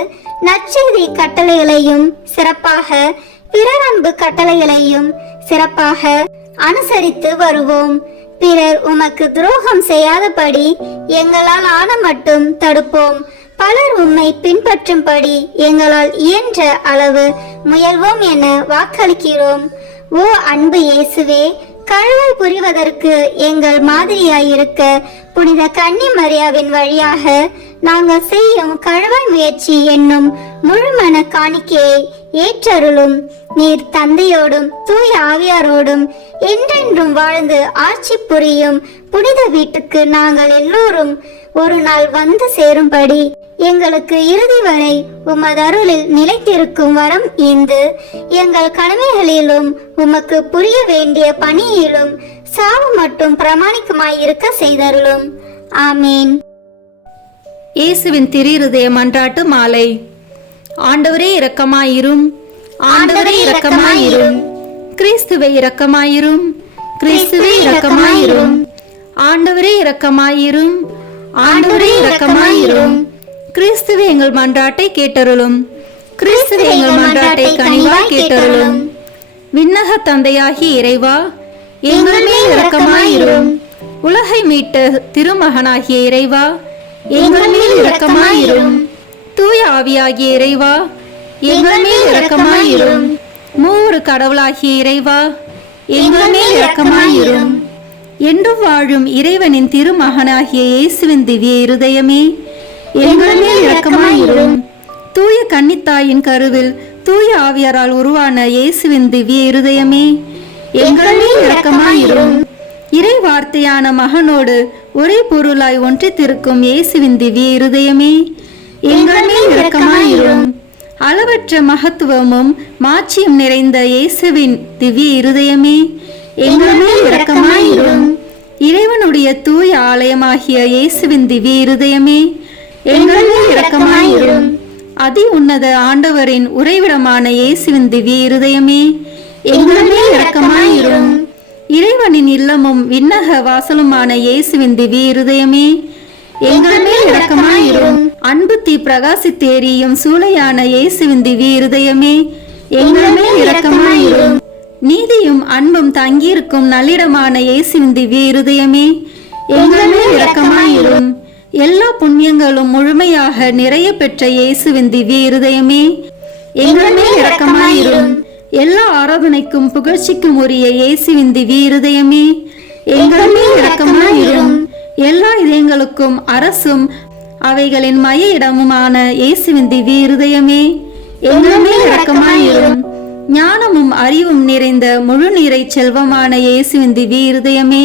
நற்செய்தி கட்டளைகளையும் சிறப்பாக பிறர் அன்பு கட்டளைகளையும் சிறப்பாக அனுசரித்து வருவோம். பிறர் உமக்கு துரோகம் செய்யாதபடி எங்களால் ஆன மட்டும் தடுப்போம். பலர் உம்மை பின்பற்றும்படி எங்களால் இயன்ற அளவு முயல்வோம் என வாக்களிக்கிறோம். ஓ அன்பு இயேசுவே, கழுவாய் புரிவதற்கு எங்கள் மாதிரியாயிருக்க புனித கன்னி மரியாவின் வழியாக நாங்கள் செய்யும் கழுவாய் முயற்சி என்னும் முழுமன காணிக்கையை ஏற்றருளும். நீர் தந்தையோடும் தூய ஆவியாரோடும் என்றென்றும் வாழ்ந்து ஆட்சி புரியும் புனித வீட்டுக்கு நாங்கள் எல்லோரும் ஒரு நாள் வந்து சேரும்படி எங்களுக்கு இறுதி வரை உமது அருளில் நிலைத்திருக்கும் வரம் ஈந்து எங்கள் கடமைகளிலும் உமக்கு புரிய வேண்டிய பணியிலும் சாவு மட்டும் பிரமாணிக்கமாயிருக்க செய்தருளும். ஆமேன். இயேசுவின் திரு மன்றாட்டு மாலை. ஆண்டவரே இரக்கமாயிரும், ஆண்டவரே இரக்கமாயிரும், கிறிஸ்துவே இரக்கமாயிரும், கிறிஸ்துவே இரக்கமாயிரும், ஆண்டவரே இரக்கமாயிரும், ஆண்டவரே இரக்கமாயிரும், கிறிஸ்துவே எங்கள் மன்றாட்டை கேட்டருளும், கிறிஸ்துவே எங்கள் மன்றாட்டை கனிவாய் கேட்டருளும். விண்ணக தந்தையாகி இறைவா, எங்கள் மேல் இரக்கமாயிரும். உலகை மீட்ட திருமகனாகிய இறைவா, எங்கள் மேல் இரக்கமாயிரும். தூய ஆவியாகிய இறைவா, எங்கள் மேல் இரக்கமாயிரும். மூவரு கடவுளாகிய இறைவா, எங்கள் மேல் இரக்கமாயிரும். என்று வாழும் இறைவனின் திருமகனாகிய இயேசுவின் திவ்ய இருதயமே, எங்கள் மேல் இரக்கமாயிரும். தூய கன்னித்தாயின் கருவில் தூய ஆவியாரால் உருவான இயேசுவின் திவ்ய இருதயமே, எங்கள் மேல் இரக்கமாயிரும். இறை வார்த்தையான மகனோடு ஒரே பொருளாய் ஒன்றித்திருக்கும் இயேசுவின் திவ்ய இருதயமே, எங்கள் மேல் இரக்கமாயிரும். அளவற்ற மகத்துவமும் மாட்சியும் நிறைந்த இயேசுவின் திவ்ய இருதயமே, எங்கள் மேல் இரக்கமாயிரும். இறைவனுடைய தூய ஆலயமாகிய இயேசுவின் திவ்ய இருதயமே, எங்கள் மேல் இரக்கமாயிரும். அதி உன்னத ஆண்டவரின் உறைவிடமான இயேசுவின் திவ்ய இருதயமே, எங்கள் மேல் இரக்கமாயிரும். இறைவனின் இல்லமும் விண்ணக வாசலுமான இயேசுவின் திவ்ய இருதயமே, எங்கள் மேல் இரக்கமாயிரும். அன்பு தீ பிரகாசித்தேரியும் சூளையான இயேசுவின் திவ்ய இருதயமே, எங்கள் மேல் இரக்கமாயிரும். நீதியும் அன்பும் தங்கியிருக்கும் நல்லிடமான இயேசுவின் திவ்ய இருதயமே, எங்கள் மேல் இரக்கமாயிரும். எல்லா புண்ணியங்களும் முழுமையாக நிறைய பெற்ற இயேசுவின் திவ்ய இருதயமே, எங்கள் மேல் இரக்கமாயிரும். எல்லா ஆராதனைக்கும் புகழ்ச்சிக்கும் உரிய இயேசுவின் திவ்ய இருதயமே, எங்கள் மேல் இரக்கமாயிரும். எல்லா இதயங்களுக்கும் அரசும் அவைகளின் மைய இடமுமான இயேசுவின் திவ்ய இருதயமே, எங்கள் மேல் இரக்கமாயிரும். ஞானமும் அறிவும் நிறைந்த முழு நீரை செல்வமான இயேசுவின் திவ்ய இருதயமே,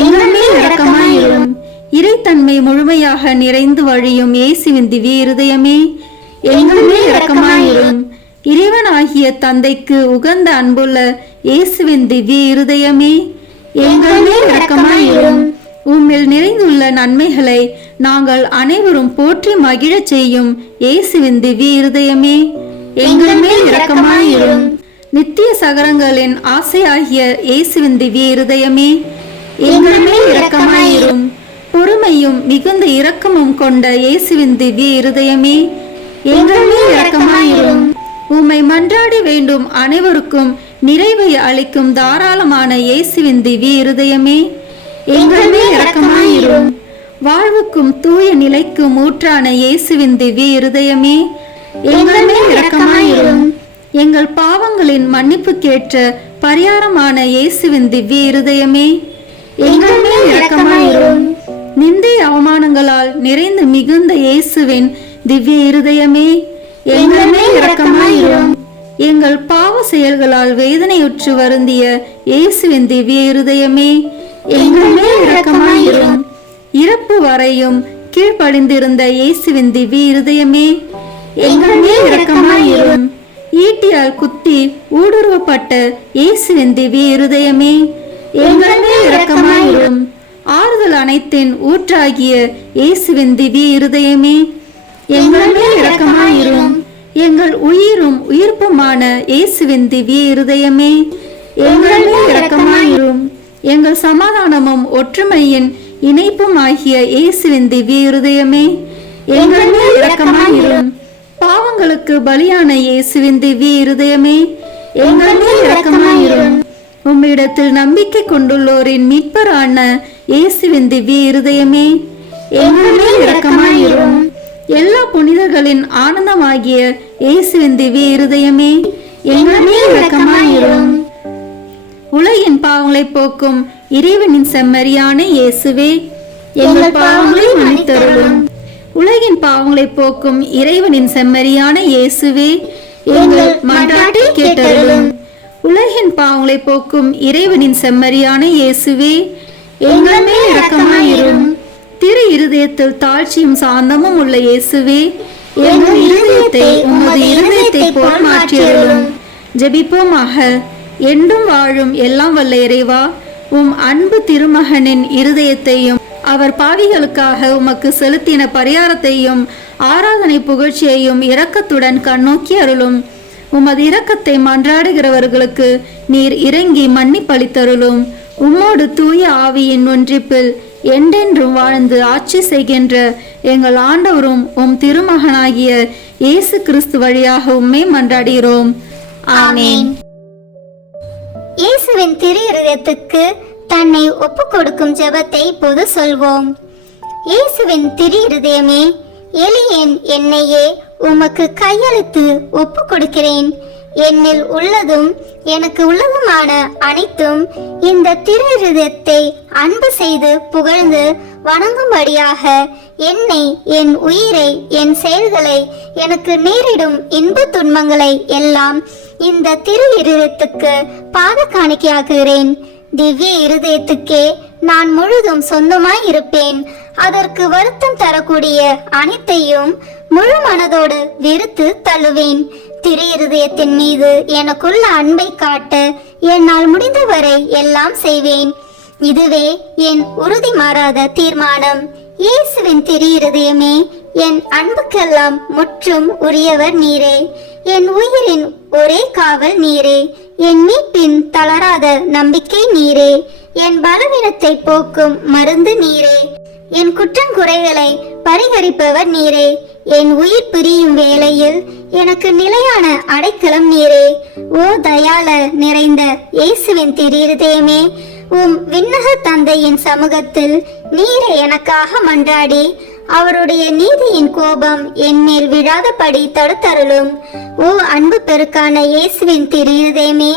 எங்கள் மேல் இரக்கமாயிரும். இறைத்தன்மை முழுமையாக நிறைந்து வழியும் இயேசுவின் திவ்ய இருதயமே, எங்கள் மேல் இரக்கமாயிரும். இறைவனாகிய தந்தைக்கு உகந்த அன்புள்ள இயேசுவின் திவ்ய இருதயமே, எங்கள் மேல் இரக்கமாயிரும். உம்மில் நிறைந்துள்ள நன்மைகளை நாங்கள் அனைவரும் போற்றி மகிழச் செய்யும் இயேசுவின் திவ்ய இருதயமே, எங்கள் மேல் இரக்கமாயிரும். நித்திய சகரங்களின் ஆசையாகிய இயேசுவின் திவ்ய இருதயமே, எங்கள் மேல் இரக்கமாயிரும். பொறுமையும் மிகுந்த இரக்கமும் கொண்ட இயேசுவின் திவ்ய இருதயமே, எங்கள் மேல் இரக்கமாயிரும். உம்மை மன்றாடி வேண்டும் அனைவருக்கும் நிறைவை அளிக்கும் தாராளமான இயேசுவின் திவ்ய இருதயமே, எங்கள் மேல் இரக்கமாயிரும். வாழ்வுக்கும் தூய நிலைக்கும் ஊற்றான இயேசுவின் திவ்ய இருதயமே, எங்கள் மேல் இரக்கமாயிரும். எங்கள் பாவங்களின் மன்னிப்புக்கேற்ற பரிகாரமான இயேசுவின் திவ்ய இருதயமே, எங்கள் மேல் இரக்கமாயிரும். நிந்தை அவமானங்களால் நிறைந்து மிகுந்த இயேசுவின் திவ்ய இருதயமே, எங்கள் மேல் இரக்கமாயிரும். எங்கள் பாவ செயல்களால் வேதனையுற்று வருந்திய இயேசுவின் திவ்ய இருதயமே, எங்கள் மேல் இரக்கமாயிரும். இறப்பு வரையும் கீழ்ப்படிந்திருந்த இயேசுவின் திவ்ய இருதயமே, எங்கள் மேல் இரக்கமாயிரும். ஈட்டியால் குத்தி ஊடுருவப்பட்ட இயேசுவின் திவ்ய இருதயமே, எங்கள் மேல் இரக்கமாயிரும். ஆறுதல் அனைத்தின் ஊற்றாகிய இயேசுவின் திவ்ய இருதயமே, எங்கள் மேல் இரக்கமாயிரும். எங்கள் உயிரும் உயிர்ப்புமான இயேசுவின் திவ்ய இருதயமே, எங்கள் மேல் இரக்கமாயிரும். எங்கள் சமாதானமும் ஒற்றுமையின் இணைப்பும் ஆகிய இயேசுவின் திவ்ய இருதயமே, எங்கள் மேல் இரக்கமாயிரும். பாவங்களுக்கு பலியான இயேசுவின் திவ்ய இருதயமே, எங்கள் மேல் இரக்கமாயிரும். உம்மிடத்தில் நம்பிக்கை கொண்டுள்ளோரின் மீட்பரான இயேசுவின் திவ்ய இருதயமே, எங்கள் மேல் இரக்கமாயிரும். எல்லா புனிதர்களின் ஆனந்தமாகிய இயேசுவின் திவ்ய இருதயமே, எங்கள் மேல் இரக்கமாயிரும். உலகின் பாவங்களை போக்கும் இறைவனின் செம்மறியான இயேசுவே, எங்கள் பாவங்களை மன்னித்தருளும். உலகின் பாவங்களை போக்கும் இறைவனின் செம்மறியான இயேசுவே, எங்கள் மன்றாட்டை கேட்டருளும். உலகின் பாவங்களை போக்கும் இறைவனின் செம்மறியான இயேசுவே, எங்கள் மேல் இரக்கமாயிரும். திரு இருதயத்தில் தாழ்ச்சியும் சாந்தமும் உள்ள இயேசுவே, எங்கள் இருதயத்தை உமது இருதயத்தை போல் மாற்றியருளும். ஜெபிப்போமாக. என்றும் வாழும் எல்லாம் வல்ல இறைவா, உம் அன்பு திருமகனின் இருதயத்தையும் அவர் பாவிகளுக்காக உமக்கு செலுத்தின பரிகாரத்தையும் ஆராதனை புகழ்ச்சியையும் இரக்கத்துடன் கண்ணோக்கி அருளும். உமது இரக்கத்தை மன்றாடுகிறவர்களுக்கு நீர் இறங்கி மன்னிப்பளித்தருளும். உம்மோடு தூய ஆவியின் ஒன்றிப்பில் என்றென்றும் வாழ்ந்து ஆட்சி செய்கின்ற எங்கள் ஆண்டவரும் உம் திருமகனாகிய இயேசு கிறிஸ்து வழியாக உம்மை மன்றாடுகிறோம். ஆமென். இயேசுவின் திரு இருதயத்துக்கு தன்னை ஒப்பு கொடுக்கும் ஜெபத்தை இப்போது சொல்வோம். இயேசுவின் திரு இருதயமே, எளியேன் என்னையே உமக்கு கையளித்து ஒப்பு கொடுக்கிறேன். என்னில் உள்ளதும் எனக்கு உள்ளதுமான அனைத்தும் இந்த திரு இருதயத்தை அன்பு செய்து புகழ்ந்து வணங்கும்படியாக என்னை, என் உயிரை, என் செயல்களை, எனக்கு நேரிடும் இன்ப துன்பங்களை எல்லாம் இந்த திரு இருதயத்துக்கு பாத காணிக்கையாக்குகிறேன். திவ்ய இருதயத்துக்கே நான் முழுதும் சொந்தமாய் இருப்பேன். அதற்கு வருத்தம் தரக்கூடிய அனைத்தையும் முழு மனதோடு வெறுத்து தள்ளுவேன். திரு இருதயத்தின் மீது எனக்குள்ள அன்பை காட்ட என்னால் முடிந்தவரை எல்லாம் செய்வேன். இதுவே என் உறுதி மாறாத தீர்மானம். இயேசுவின் திரு இருதயமே, என் அன்புக்கெல்லாம் முற்றும் உரியவர் நீரே. என் உயிரின் ஒரே காவல் நீரே. என் மீட்பின் தளராத நம்பிக்கை நீரே. என் பலவீனத்தை போக்கும் மருந்து நீரே. என் குற்றங்குறைகளை பரிகரிப்பவர் நீரே. என் உயிர் பிரியும் வேளையில் எனக்கு நிலையான அடைக்கலம் நீரே. ஓ தயாள நிறைந்த இயேசுவின் திரு இருதயமே, உம் விண்ணக தந்தையின் சமூகத்தில் நீரே எனக்காக மன்றாடி அவருடைய நீதியின் கோபம் என்மேல் விழாதபடி தடுத்தருளும். ஓ அன்பு பெருக்கான இயேசுவின் திரு இருதயமே,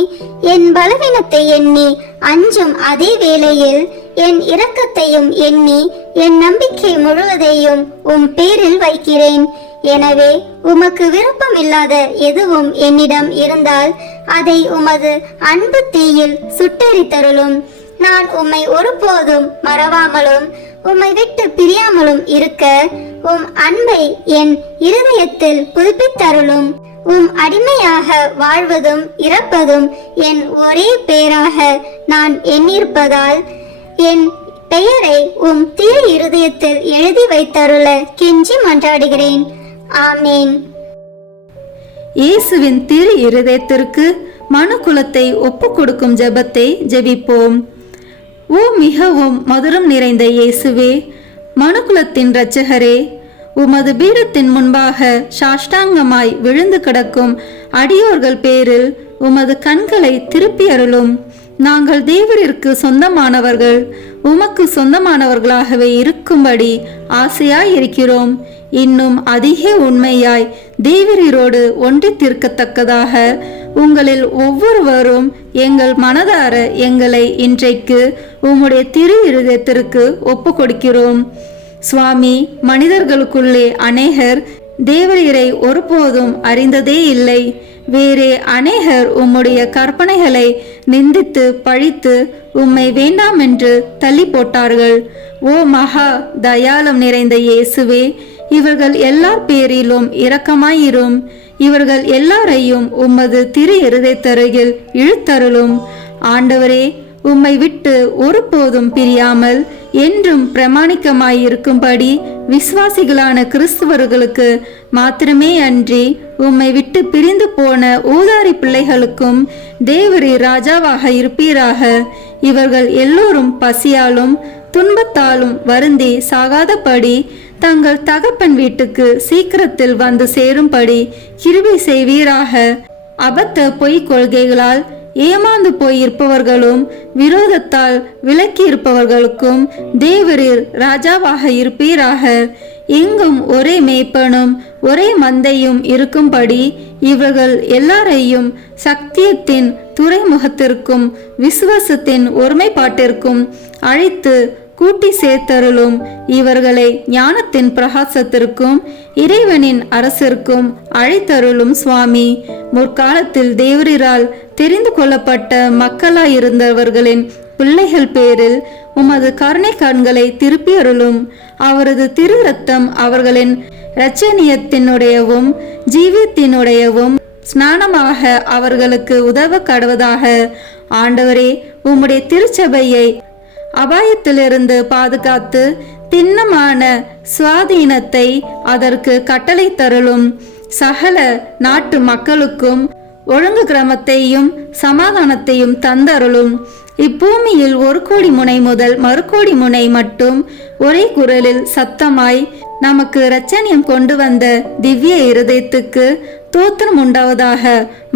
என் பலவீனத்தை எண்ணி அஞ்சும் அதே வேளையில் என் இரக்கத்தையும் எண்ணி என் நம்பிக்கை முழுவதையும் உம் பேரில் வைக்கிறேன். எனவே உமக்கு விருப்பம் இல்லாத எதுவும் என்னிடம் இருந்தால் அதை உமது அன்பு தீயில் சுட்டெரித்தருளும். நான் உம்மை ஒருபோதும் மறவாமலும் உம்மை விட்டு பிரியாமலும் இருக்க உம் அன்பை என் இருதயத்தில் புதுப்பித்தருளும். உம் அடிமையாக வாழ்வதும் இறப்பதும் என் ஒரே பேராக நான் எண்ணிருப்பதால் என் பெயரை உம் திரு இருதயத்தில் எழுதி வைத்தருள கெஞ்சி மன்றாடுகிறேன். ஆமேன். இயேசுவின் திரு இருதயத்திற்கு மனுக்குலத்தை ஒப்பு கொடுக்கும் ஜெபத்தை ஜெபிப்போம். ஓ மிகவும் மதுரம் நிறைந்த இயேசுவே, மனுக்குலத்தின் இரட்சகரே, உமது பீடத்தின் முன்பாக சாஷ்டாங்கமாய் விழுந்து கிடக்கும் அடியோர்கள் பேரில் உமது கண்களை திருப்பி அருளும். நாங்கள் தேவரிற்கு சொந்தமானவர்கள், உமக்கு சொந்தமானவர்களாகவே இருக்கும்படி ஆசையாய் இருக்கிறோம். இன்னும் அதிக உண்மையாய் தேவரீரோடு ஒன்றித்திருக்கத்தக்கதாக உங்களில் ஒவ்வொருவரும் எங்கள் மனதார எங்களை இன்றைக்கு உம்முடைய திரு இருதயத்திற்கு ஒப்பு கொடுக்கிறோம். சுவாமி, மனிதர்களுக்குள்ளே அநேகர் தேவரீரை ஒருபோதும் அறிந்ததே இல்லை. வேறே அநேகர் உம்முடைய கற்பனைகளை நிந்தித்து பழித்து உம்மை வேண்டாம் என்று தள்ளி போட்டார்கள். ஓ மகா தயாளம் நிறைந்த இயேசுவே, இவர்கள் எல்லார் பேரிலும் இரக்கமாயிரும். இவர்கள் எல்லாரையும் உமது திரு இருதயத்தருகில் இழுத்தருளும். ஆண்டவரே, உம்மை விட்டு ஒருபோதும் பிரியாமல் என்றும் பிரமாணிக்கமாயிருக்கும்படி விசுவாசிகளான கிறிஸ்துவர்களுக்கு மாத்திரமே அன்றி உம்மை விட்டு பிரிந்து போன ஊதாரி பிள்ளைகளுக்கும் தேவரீ ராஜாவாக இருப்பீராக. இவர்கள் எல்லோரும் பசியாலும் துன்பத்தாலும் வருந்தி சாகாதபடி தங்கள் தகப்பன் வீட்டுக்கு சீக்கிரத்தில் வந்து சேரும்படி கிருபை செய்வீராக. அபத்த பொய் கொள்கைகளால் ஏமாந்து போயிருப்பவர்களும் விரோதத்தால் விலக்கி இருப்பவர்களுக்கும் தேவரீர் ராஜாவாக இருப்பீராக. எங்கும் ஒரே மேய்ப்பனும் ஒரே மந்தையும் இருக்கும்படி இவர்கள் எல்லாரையும் சத்தியத்தின் துறைமுகத்திற்கும் விசுவாசத்தின் ஒருமைப்பாட்டிற்கும் அழைத்து கூட்டி சேர்த்தருளும். இவர்களை ஞானத்தின் பிரகாசத்திற்கும் இறைவனின் அரசிற்கும் அழைத்தருளும். சுவாமி, முற்காலத்தில் தேவரீரால் தெரிந்து கொள்ளப்பட்ட மக்களாயிருந்தவர்களின் பிள்ளைகள் பேரில் உமது கருணை கண்களை திருப்பி அருளும். அவரது திரு ரத்தம் அவர்களின் இரட்சணியத்தினுடையவும் ஜீவியத்தினுடையவும் ஸ்நானமாக அவர்களுக்கு உதவ கடவதாக. ஆண்டவரே, உம்முடைய திருச்சபையை அபாயத்திலிருந்து பாதுகாத்து திண்ணமான சுவாதீனத்தை அதற்கு கட்டளை தருளும். சகல நாட்டு மக்களுக்கும் ஒழுங்கு கிரமத்தையும் சமாதானத்தையும் தந்தருளும். இப்பூமியில் 1 கோடி முனை முதல் 1 கோடி முனை மட்டும் ஒரே குரலில் சத்தமாய் நமக்கு இரட்சணியம் கொண்டு வந்த திவ்ய இருதயத்துக்கு தோத்திரம் உண்டாவதாக.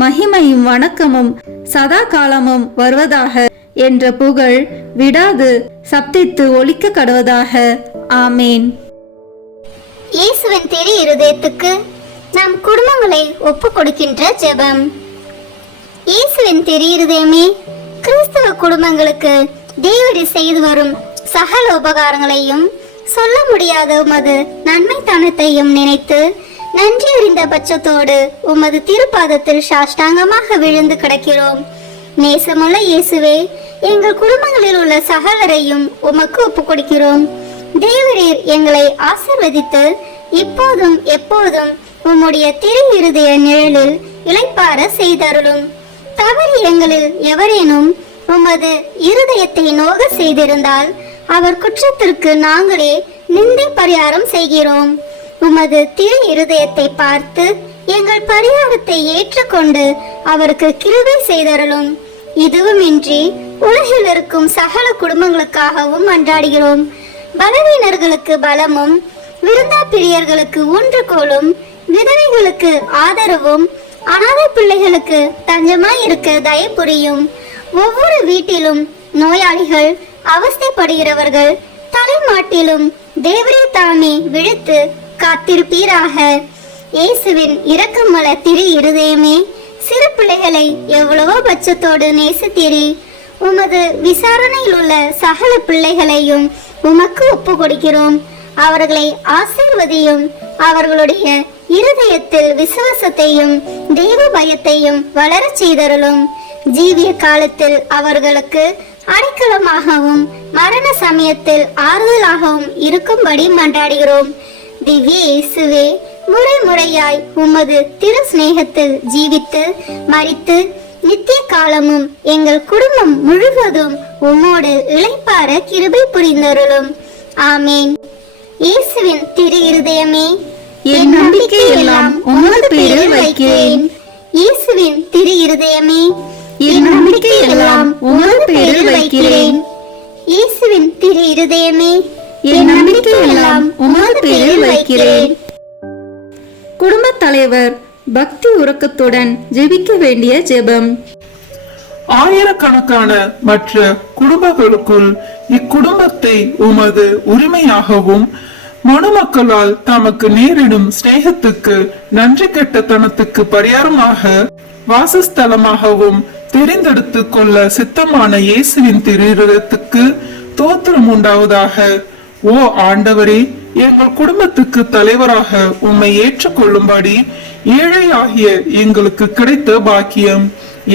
மகிமையும் வணக்கமும் சதா காலமும் வருவதாக என்ற புகழ் விடாது சப்தித்து ஒலிக்க கடவதாக. ஆமேன். இயேசுவின் திரு இருதயத்துக்கு நம் குடும்பங்களை ஒப்பு கொடுக்கின்ற ஜெபம். இயேசுவின் திரு இருதயமே, கிறிஸ்தவ குடும்பங்களுக்கு தேவரீர் செய்து வரும் சகல உபகாரங்களையும் சொல்ல முடியாத உமது நன்மைத்தனத்தையும் நினைத்து நன்றி அறிந்த பட்சத்தோடு உமது திருப்பாதத்தில் சாஷ்டாங்கமாக விழுந்து கிடக்கிறோம். நேசமுள்ள இயேசுவே, எங்கள் குடும்பங்களில் உள்ள சகலரையும் உமக்கு ஒப்பு கொடுக்கிறோம். தேவரீர் எங்களை ஆசீர்வதித்து இப்போதும் எப்போதும் உம்முடைய திரு இருதய நிழலில் இளைப்பார செய்தருளும். தவறு எங்களில் எவரேனும் உமது இருதயத்தை நோக செய்திருந்தால் அவர் குற்றத்திற்கு நாங்களே நிந்தை பரிகாரம் செய்கிறோம். உமது திரு இருதயத்தை பார்த்து எங்கள் பரிகாரத்தை ஏற்றுக்கொண்டு அவருக்கு கிருபை செய்தருளும். இதுவுமின்றி உலகில் இருக்கும் சகல குடும்பங்களுக்காகவும் மன்றாடுகிறோம். பலவீனர்களுக்கு பலமும் விருந்தா பிரியர்களுக்கு ஊன்றுகோலும் விதவைகளுக்கு ஆதரவும் அனாதை பிள்ளைகளுக்கு தஞ்சமாய் இருக்க தயவு புரியும். ஒவ்வொரு வீட்டிலும் நோயாளிகள் அவஸ்தைப்படுகிறவர்கள் தலைமாட்டிலும் தேவரே தாமே விழுத்து காத்திருப்பீராக. இயேசுவின் இரக்கமுள்ள திரு இருதயமே, சிறு பிள்ளைகளை எவ்வளவோ பட்சத்தோடு நேசித்தீரே. உமது விசாரணையில் உள்ள சகல பிள்ளைகளையும் உமக்கு ஒப்பு கொடுக்கிறோம். அவர்களை ஆசீர்வதியும். அவர்களுடைய இருதயத்தில் விசுவாசத்தையும் தெய்வ பயத்தையும் வளரச் செய்தருளும். ஜீவிய காலத்தில் அவர்களுக்கு அடைக்கலமாகவும் மரண சமயத்தில் ஆறுதலாகவும் இருக்கும்படி மன்றாடுகிறோம். திவ்ய இயேசுவே, முறை முறையாய் உமது திரு சிநேகத்தில் ஜீவித்து மரித்து நித்திய காலமும் எங்கள் குடும்பம் முழுவதும் உம்மோடு இளைப்பாற கிருபை புரிந்தருளும். ஆமேன். இயேசுவின் திரு இருதயமே, என் நம்பிக்கை எல்லாம் உமது பேரில் வைக்கிறேன். இயேசுவின் திரு இருதயமே, என் நம்பிக்கை எல்லாம் உமது பேரில் வைக்கிறேன். இயேசுவின் திரு இருதயமே, என் நம்பிக்கை எல்லாம் உமது பேரில் வைக்கிறேன். குடும்பத் தலைவர் பக்தி உறக்கத்துடன் ஜெபிக்க வேண்டிய ஜெபம். ஆயிரக்கணக்கான மற்ற குடும்பங்களுக்குள் இக்குடும்பத்தை உமது உரிமையாகவும் மனுமக்களால் தமக்கு நேரிடும் சிநேகத்துக்கு நன்றி கெட்டத்தனத்துக்கு பரிகாரமாக வாசஸ்தலமாகவும் தெரிந்தெடுத்து கொள்ள சித்தமான இயேசுவின் திருத்துக்கு தோத்திரம் உண்டாவதாக. ஓ ஆண்டவரே, எங்கள் குடும்பத்துக்கு தலைவராக உம்மை ஏற்றுக்கொள்ளும்படி ஏழை ஆகிய எங்களுக்கு கிடைத்த பாக்கியம்.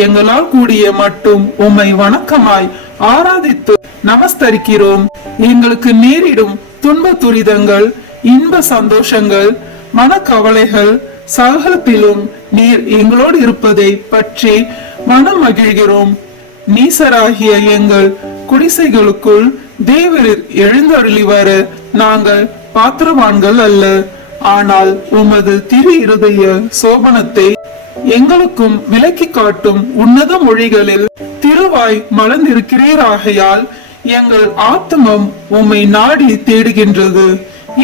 எங்களால் கூடிய மட்டும் உம்மை வணக்கமாய் ஆராதித்து நமஸ்தரிக்கிறோம். எங்களுக்கு நேரிடும் துன்ப துரிதங்கள், இன்ப சந்தோஷங்கள், மனக்கவலைகள் சகலத்திலும் நீர் எங்களோடு இருப்பதை பற்றி மனம் மகிழ்கிறோம். நீசராகிய எங்கள் குடிசைகளுக்குள் தேவரீர் எழுந்தருளி வர நாங்கள் பாத்திரவான்கள் அல்ல. ஆனால் உமது திரு இருதய சோபனத்தை எங்களுக்கும் விலக்கி காட்டும் உன்னத மொழிகளில் திருவாய் மலர்ந்திருக்கிறீராகையால் எங்கள் ஆத்மம் உம்மை நாடி தேடுகின்றது.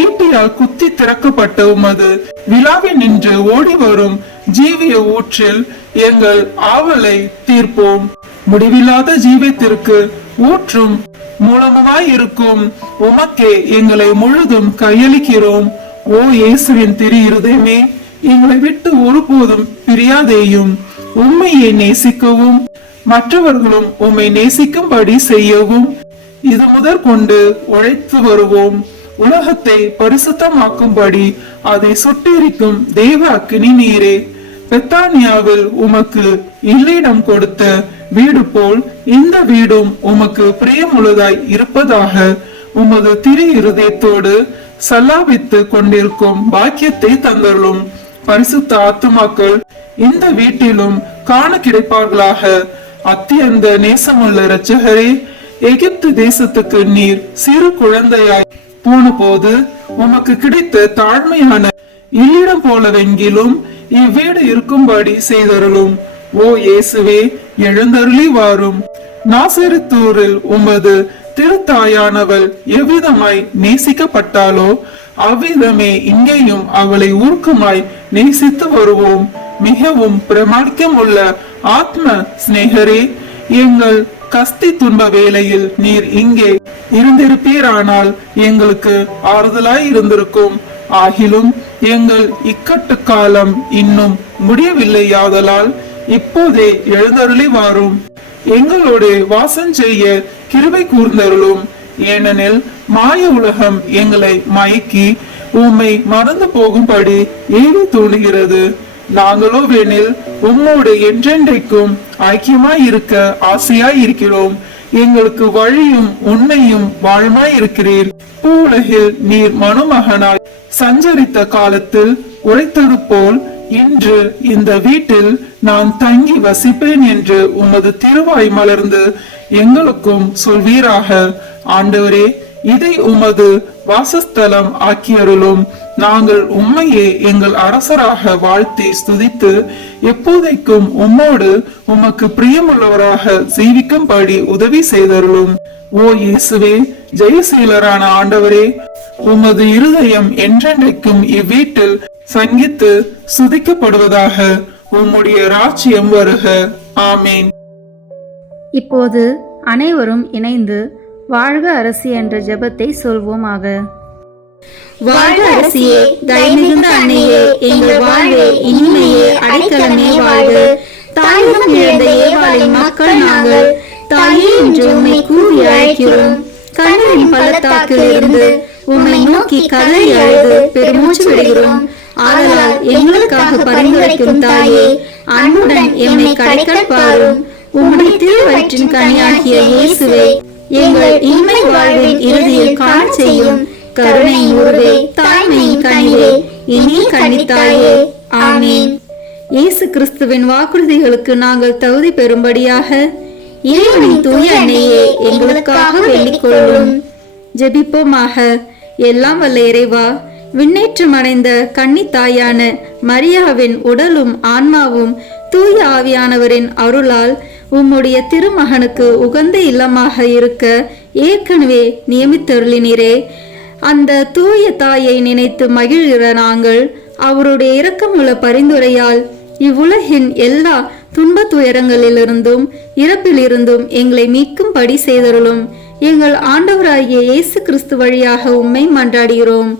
ஈட்டியால் குத்தி திறக்கப்பட்ட உமது விழாவில் நின்று ஓடி வரும் ஜீவிய ஊற்றில் எங்கள் ஆவலை தீர்ப்போம். முடிவில்லாத ஜீவத்திற்கு ஊற்றும் மூலமாய் இருக்கும் உமக்கே எங்களை முழுதும் கையளிக்கிறோம். ஓ இயேசுவின் திரு இருதயமே, எங்களை விட்டு ஒருபோதும் பிரியாதேயும். உம்மையை நேசிக்கவும் மற்றவர்களும் உம்மை நேசிக்கும்படி செய்யவும் இது முதற் கொண்டு உழைத்து வருவோம். உலகத்தை பரிசுத்தமாக்கும்படி அதை சுட்டெரிக்கும் தேவ அக்கினி நீரே, பெத்தானியாவில் உமக்கு இல்லிடம் கொடுத்த வீடு போல் இந்த வீடும் உமக்கு பிரியமுள்ளதாய் இருப்பதாக. உமது திரு இருதயத்தோடு சல்லாபித்து கொண்டிருக்கும் பாக்கியத்தை தந்தருளும். பரிசுத்த ஆத்துமாக்கள் இந்த வீட்டிலும் காண கிடைப்பார்களாக. அத்தியந்த நேசமுள்ள இரட்சகரே, எகிப்து தேசத்துக்கு நீர் சிறு குழந்தையாய் போன போது உமக்கு கிடைத்த தாழ்மையான இல்லிடம் போலவெங்கிலும் இவ்வீடு இருக்கும்படி செய்தருளும். ஓ இயேசுவே, எழுந்தருளி வாரும். நாசரித்தூரில் உமது திருத்தாயானவள் எவ்விதமாய் நேசிக்கப்பட்டாலோ அவ்விதமே இங்கேயும் அவளை ஊர்க்கமாய் நேசித்து வருவோம். மிகவும் பிரமாணிக்கம் உள்ள ஆத்ம சிநேகரே, எங்கள் கஸ்தி துன்ப வேளையில் நீர் இங்கே இருந்திருப்பீரானால் எங்களுக்கு ஆறுதலாய் இருந்திருக்கும். ஆகிலும் எங்கள் இக்கட்டு காலம் இன்னும் முடியவில்லையாதலால் இப்போதே எழுந்தருளி வாரும். எங்களோடு வாசம் செய்ய கிருபை கூர்ந்தருளும். ஏனெனில் மாய உலகம் எங்களை மயக்கி உம்மை மறந்து போகும்படி ஏவி தோணுகிறது. நாங்களோ வேணில் உம்மோடு என்றென்றைக்கும் ஐக்கியமாய் இருக்க ஆசையாய் இருக்கிறோம். எங்களுக்கு வழியும் உண்மையும் வாழ்மாய் இருக்கிறீர். பூவுலகில் நீர் மனுமகனாய் சஞ்சரித்த காலத்தில் உரைத்தது போல் இன்று இந்த வீட்டில் நான் தங்கி வசிப்பேன் என்று உமது திருவாய் மலர்ந்து எங்களுக்கும் சொல்வீராக. ஆண்டவரே, இதை உமது வாசஸ்தலம் ஆக்கியருளும். நாங்கள் உம்மையே எங்கள் அரசராக வாழ்த்தி ஸ்துதித்து எப்போதைக்கும் உம்மோடு உமக்கு பிரியமுள்ளவராக ஜீவிக்கும்படி உதவி செய்தருளும். ஓ இயேசுவே, ஜெயசீலரான ஆண்டவரே, உமது இருதயம் என்றென்றைக்கும் இவ்வீட்டில் சங்கித்து சுதிக்கப்படுவதாக. உம்முடைய ராஜ்யம் வருக. ஆமேன். இப்போது அனைவரும் இணைந்து வாழ்க அரசி என்ற ஜெபத்தை சொல்வோமாக. வாழ்க அரசியே, தயமிகுந்த அன்னையே, எங்கள் வாழ்வே, இனிமையே, அடைக்கலமே வாழ்க. தாயகம் இழந்த ஏவாளின் மக்கள் நாங்கள், தாயே என்று உம்மை கூவி அழைக்கிறோம். கண்ணீரின் பள்ளத்தாக்கில் இருந்து உம்மை நோக்கி கதறி அழுது பெருமூச்சு விடுகிறோம். ஆதலால் எங்களுக்காக பரிந்துரைக்கும் தாயே, அன்புடன் எம்மை கடைக்கண் பாரும். உம்முடைய திருவயிற்றின் கனியாகிய இயேசுவே, எங்கள் இன்மை வாழ்வின் இறுதியில் காண செய்யும். கருணையின் உருவே, தாய்மையின் கனிவே, இனிய கன்னித்தாயே. ஆமீன். இயேசு கிறிஸ்துவின் வாக்குறுதிகளுக்கு நாங்கள் தகுதி பெறும்படியாக இறைவனின் தூய அன்னையே, எங்களுக்காக வேண்டிக் கொள்ளும். ஜெபிப்போமாக. எல்லாம் வல்ல இறைவா, விண்ணேற்றம் அடைந்த கன்னித்தாயான மரியாவின் உடலும் ஆன்மாவும் தூய ஆவியானவரின் அருளால் உம்முடைய திருமகனுக்கு உகந்த இல்லமாக இருக்க ஏற்கனவே நியமித்தருளினரே. அந்த தூய தாயை நினைத்து மகிழ்கிற நாங்கள் அவருடைய இரக்கமுள்ள பரிந்துரையால் இவ்வுலகின் எல்லா துன்ப துயரங்களிலிருந்தும் இறப்பிலிருந்தும் எங்களை மீட்கும்படி செய்தருளும். எங்கள் ஆண்டவராகிய இயேசு கிறிஸ்து வழியாக உம்மை மன்றாடுகிறோம்.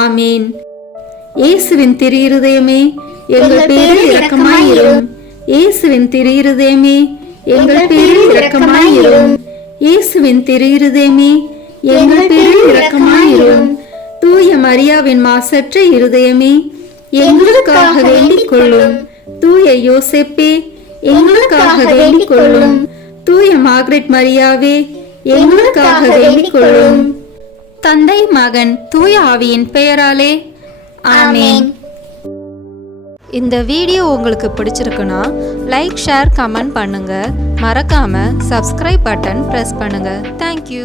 ஆமீன். இயேசுவின் திரு இருதயமே, எங்கள் பேரில் இரக்கமாயிரும். இயேசுவின் திரு இருதயமே, எங்கள் பேரில் இரக்கமாயிரும். இயேசுவின் திரு இருதயமே, எங்கள் பேரில் இரக்கமாயிரும். தூய மரியாவின் மாசற்ற இருதயமே, எங்களுக்காக வேண்டிக் கொள்ளும். தூய யோசேப்பே, எங்களுக்காக வேண்டிக் கொள்ளும். தூய மார்கரெட் மரியாவே, எங்களுக்காக வேண்டிக் கொள்ளும். தந்தை, மகன், தூய ஆவியின் பெயராலே ஆமீன். இந்த வீடியோ உங்களுக்கு பிடிச்சிருக்குன்னா லைக், ஷேர், கமெண்ட் பண்ணுங்க. மறக்காம சப்ஸ்கிரைப் பட்டன் பிரஸ் பண்ணுங்க. தேங்க்யூ.